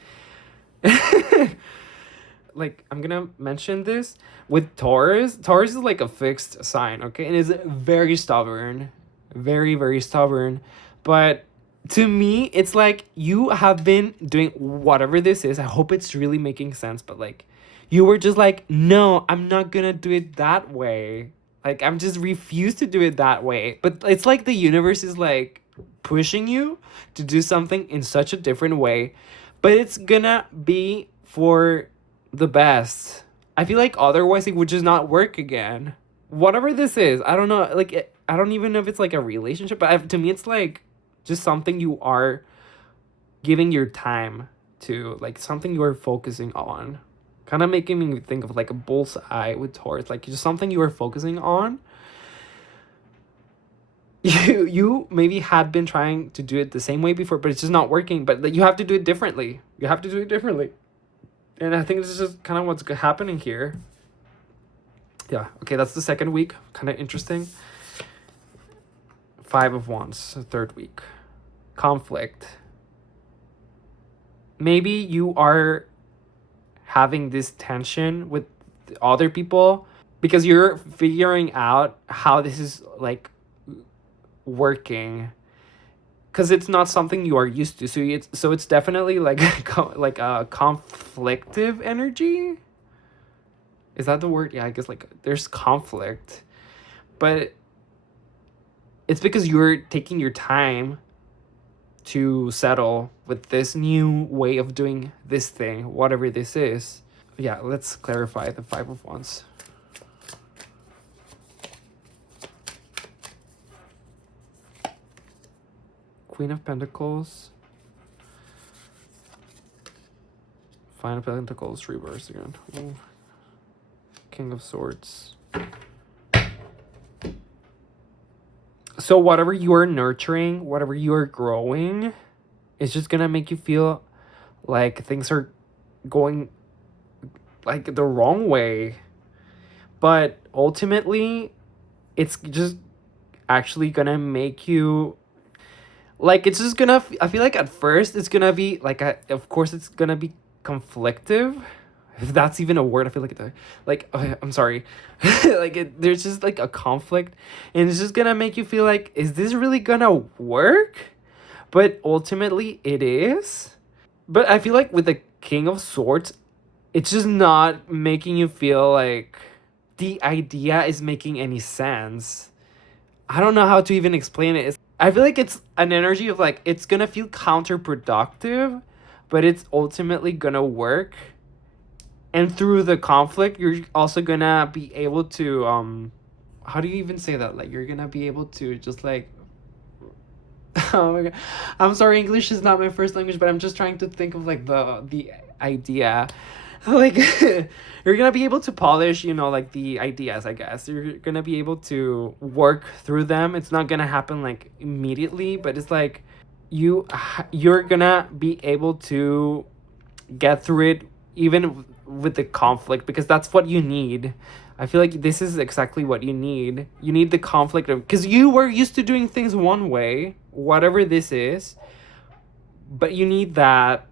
like I'm gonna mention this with Taurus. Taurus is like a fixed sign, okay, and is very stubborn, very very stubborn. But to me, it's like you have been doing whatever this is. I hope it's really making sense, but like you were just like, no, I'm not gonna do it that way. Like I'm just refused to do it that way. But it's like the universe is like pushing you to do something in such a different way, but it's gonna be for the best. I feel like otherwise it would just not work again. Whatever this is, I don't know. Like I don't even know if it's like a relationship, but to me it's like just something you are giving your time to, like something you are focusing on. Kind of making me think of like a bullseye with Taurus, like just something you are focusing on. You maybe had been trying to do it the same way before, but it's just not working. But like, you have to do it differently. You have to do it differently. And I think this is just kind of what's happening here. Yeah, okay, that's the second week. Kind of interesting. Five of Wands, the third week. Conflict. Maybe you are having this tension with other people because you're figuring out how this is like working, because it's not something you are used to. So it's definitely like like a conflictive energy. Is that the word? Yeah, I guess like there's conflict, but it's because you're taking your time to settle with this new way of doing this thing, whatever this is. Yeah, let's clarify the Five of Wands. Queen of Pentacles. Five of Pentacles reverse again. Ooh. King of Swords. So whatever you are nurturing, whatever you are growing, it's just gonna make you feel like things are going like the wrong way. But ultimately, it's just actually gonna make you Like it's just gonna I feel like at first it's gonna be like of course it's gonna be conflictive, if that's even a word. I feel like okay, I'm sorry. Like there's just like a conflict, and it's just gonna make you feel like, is this really gonna work? But ultimately it is. But I feel like with the King of Swords, it's just not making you feel like the idea is making any sense. I don't know how to even explain it. I feel like it's an energy of like it's gonna feel counterproductive, but it's ultimately gonna work. And through the conflict, you're also gonna be able to how do you even say that? Like you're gonna be able to just like oh my god. I'm sorry, English is not my first language, but I'm just trying to think of like the idea. Like you're gonna be able to polish, like the ideas, I guess. You're gonna be able to work through them. It's not gonna happen like immediately, but it's like you're gonna be able to get through it even with the conflict, because that's what you need. I feel like this is exactly what you need. You need the conflict of, because you were used to doing things one way, whatever this is, but you need that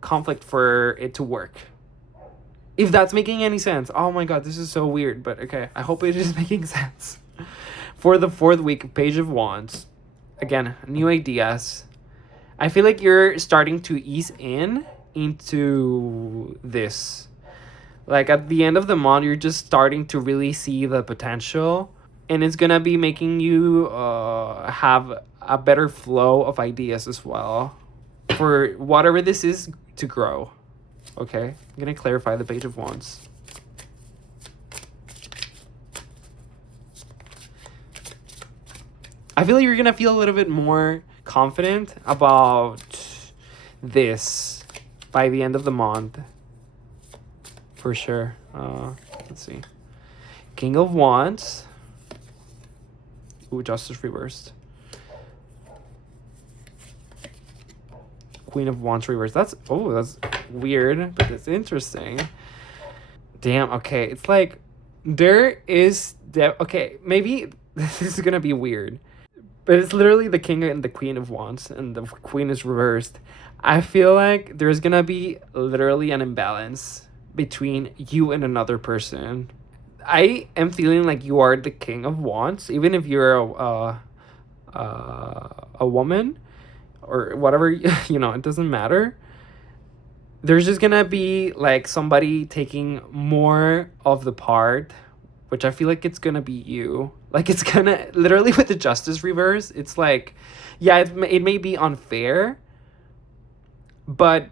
conflict for it to work. If that's making any sense. Oh my god, this is so weird, but okay. I hope it is making sense. For the fourth week, Page of Wands. Again, new ideas. I feel like you're starting to ease into this. Like at the end of the month, you're just starting to really see the potential, and it's gonna be making you have a better flow of ideas as well for whatever this is to grow. Okay, I'm gonna clarify the Page of Wands. I feel like you're gonna feel a little bit more confident about this by the end of the month. For sure. Let's see. King of Wands. Ooh, Justice reversed. Queen of Wands reversed. That's weird, but it's interesting. Damn, okay. It's like there is okay, maybe this is gonna be weird. But it's literally the King and the Queen of Wands, and the Queen is reversed. I feel like there's gonna be literally an imbalance between you and another person. I am feeling like you are the King of Wands, even if you're a woman or whatever. It doesn't matter. There's just gonna be like somebody taking more of the part, which I feel like it's gonna be you. Like it's gonna literally, with the Justice reverse, it's like, yeah, it may be unfair, but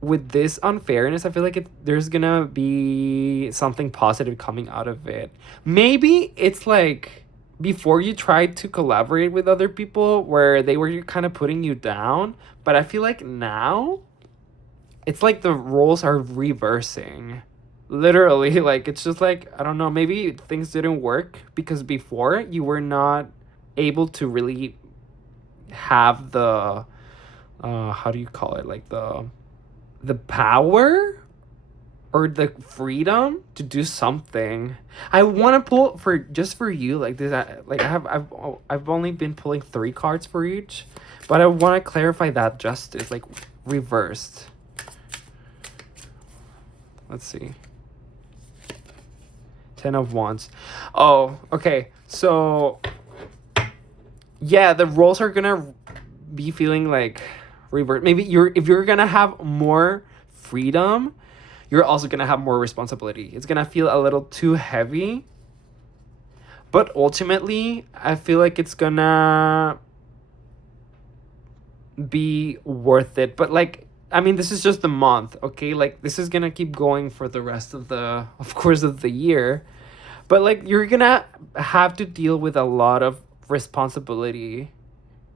with this unfairness, I feel like there's gonna be something positive coming out of it. Maybe it's like before you tried to collaborate with other people where they were kind of putting you down, but I feel like now it's like the roles are reversing. Literally, like it's just like, I don't know, maybe things didn't work because before you were not able to really have the how do you call it, like the power or the freedom to do something. I want to pull for you like this. I've only been pulling 3 cards for each, but I want to clarify that Justice like reversed. Let's see. 10 of Wands. Oh, okay. So yeah, the roles are gonna be feeling like revert. Maybe if you're gonna have more freedom, you're also gonna have more responsibility. It's gonna feel a little too heavy, but ultimately I feel like it's gonna be worth it. But like, I mean, this is just a month, okay? Like this is gonna keep going for the rest of the year, but like you're gonna have to deal with a lot of responsibility.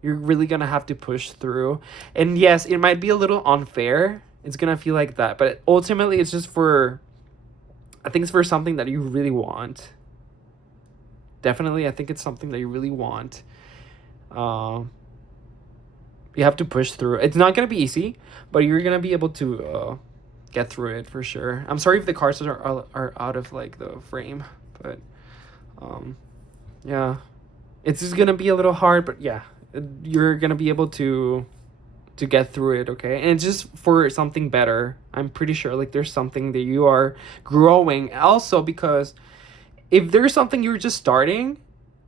You're really gonna have to push through. And yes, it might be a little unfair. It's gonna feel like that. But ultimately, it's just I think it's for something that you really want. Definitely, I think it's something that you really want. You have to push through. It's not gonna be easy, but you're gonna be able to get through it for sure. I'm sorry if the cards are out of like the frame, but yeah. It's just gonna be a little hard, but yeah, you're gonna be able to get through it, okay? And it's just for something better. I'm pretty sure like there's something that you are growing. Also, because if there's something you're just starting,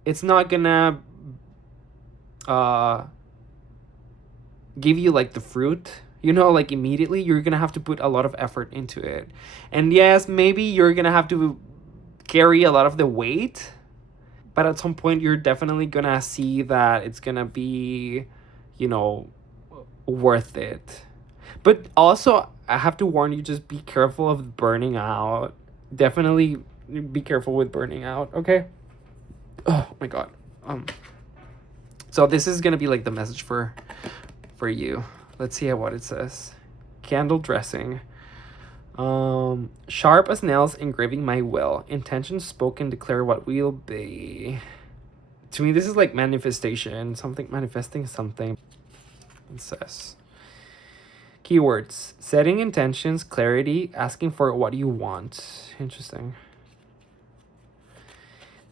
it's not gonna uh give you like the fruit, like immediately. You're gonna have to put a lot of effort into it. And yes, maybe you're gonna have to carry a lot of the weight, but at some point you're definitely gonna see that it's gonna be, you know, worth it. But also, I have to warn you, just be careful of burning out. Definitely be careful with burning out, okay? Oh my god. So this is gonna be like the message for you. Let's see what it says. Candle dressing. Sharp as nails, engraving my will. Intentions spoken, declare what will be. To me, this is like manifestation. Something manifesting something. It says. Keywords: setting intentions, clarity, asking for what you want. Interesting.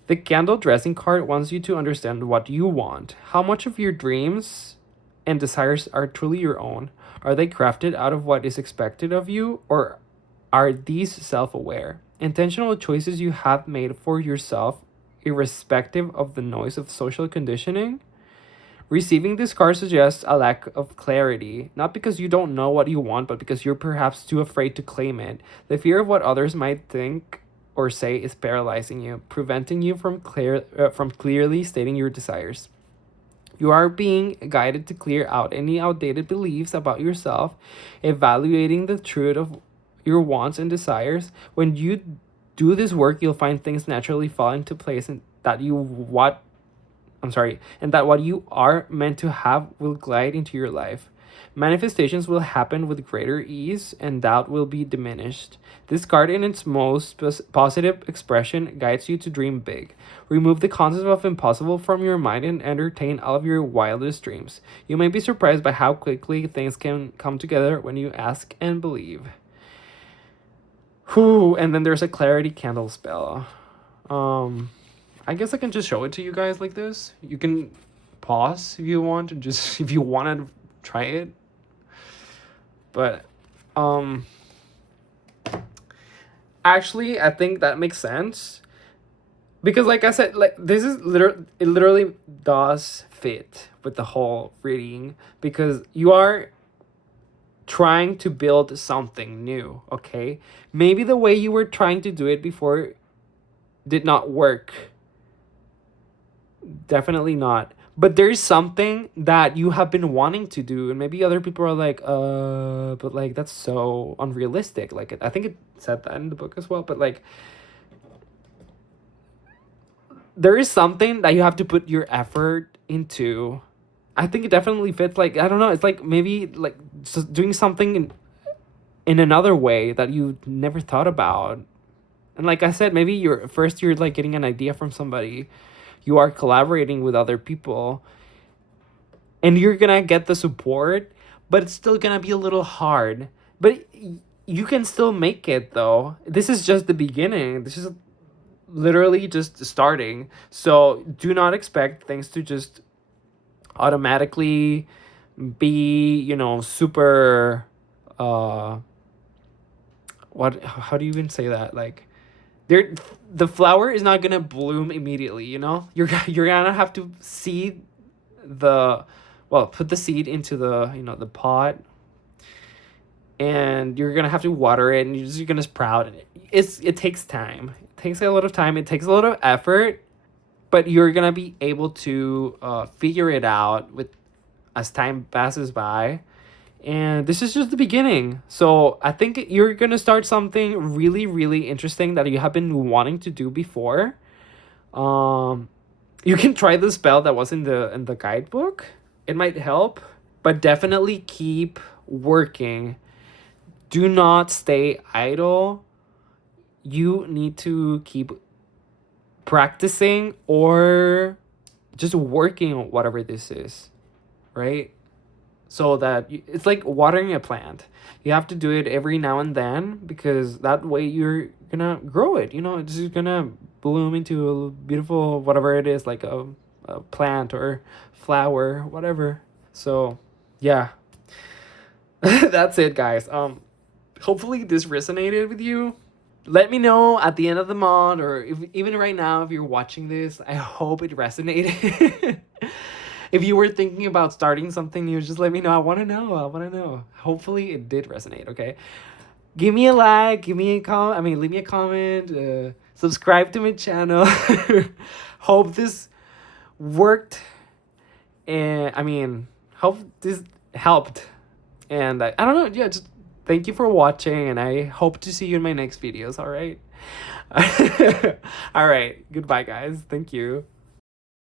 The candle dressing card wants you to understand what you want. How much of your dreams and desires are truly your own? Are they crafted out of what is expected of you, or are these self aware? Intentional choices you have made for yourself, irrespective of the noise of social conditioning? Receiving this card suggests a lack of clarity, not because you don't know what you want, but because you're perhaps too afraid to claim it. The fear of what others might think or say is paralyzing you, preventing you from clearly stating your desires. You are being guided to clear out any outdated beliefs about yourself, evaluating the truth of your wants and desires. When you do this work, you'll find things naturally fall into place and that what you are meant to have will glide into your life. Manifestations will happen with greater ease and doubt will be diminished. This card, in its most positive expression, guides you to dream big. Remove the concept of impossible from your mind and entertain all of your wildest dreams. You may be surprised by how quickly things can come together when you ask and believe. Whew, and then there's a clarity candle spell. I guess I can just show it to you guys like this. You can pause if you want, and just if you want to try it. But actually, I think that makes sense because, like I said, like this is it literally does fit with the whole reading because you are trying to build something new. Okay, maybe the way you were trying to do it before did not work. Definitely not. But there's something that you have been wanting to do, and maybe other people are like, but like that's so unrealistic. Like I think it said that in the book as well. But like, there is something that you have to put your effort into. I think it definitely fits. Like I don't know. It's like maybe like just doing something in another way that you never thought about. And like I said, maybe you're like getting an idea from somebody. You are collaborating with other people and you're gonna get the support, but it's still gonna be a little hard. But you can still make it though. This is just the beginning. This is literally just starting. So do not expect things to just automatically be, super how do you even say that? Like the flower is not gonna bloom immediately. You're gonna have to seed put the seed into the pot, and you're gonna have to water it, and you're gonna sprout it. It takes time. It takes a lot of time. It takes a lot of effort, but you're gonna be able to figure it out with as time passes by. And this is just the beginning. So I think you're going to start something really, really interesting that you have been wanting to do before. You can try the spell that was in the guidebook. It might help, but definitely keep working. Do not stay idle. You need to keep practicing or just working on whatever this is, right? So that it's like watering a plant. You have to do it every now and then because that way you're gonna grow it. It's just gonna bloom into a beautiful whatever it is, like a plant or flower, whatever. So yeah, that's it, guys. Hopefully this resonated with you. Let me know at the end of the month, or if, even right now, if you're watching this. I hope it resonated. If you were thinking about starting something new, just let me know. I want to know. I want to know. Hopefully it did resonate. Okay, give me a like, give me a comment. I mean, leave me a comment. Subscribe to my channel. Hope this worked, and I mean, hope this helped. And I don't know. Yeah, just thank you for watching, and I hope to see you in my next videos. All right. All right. Goodbye, guys. Thank you.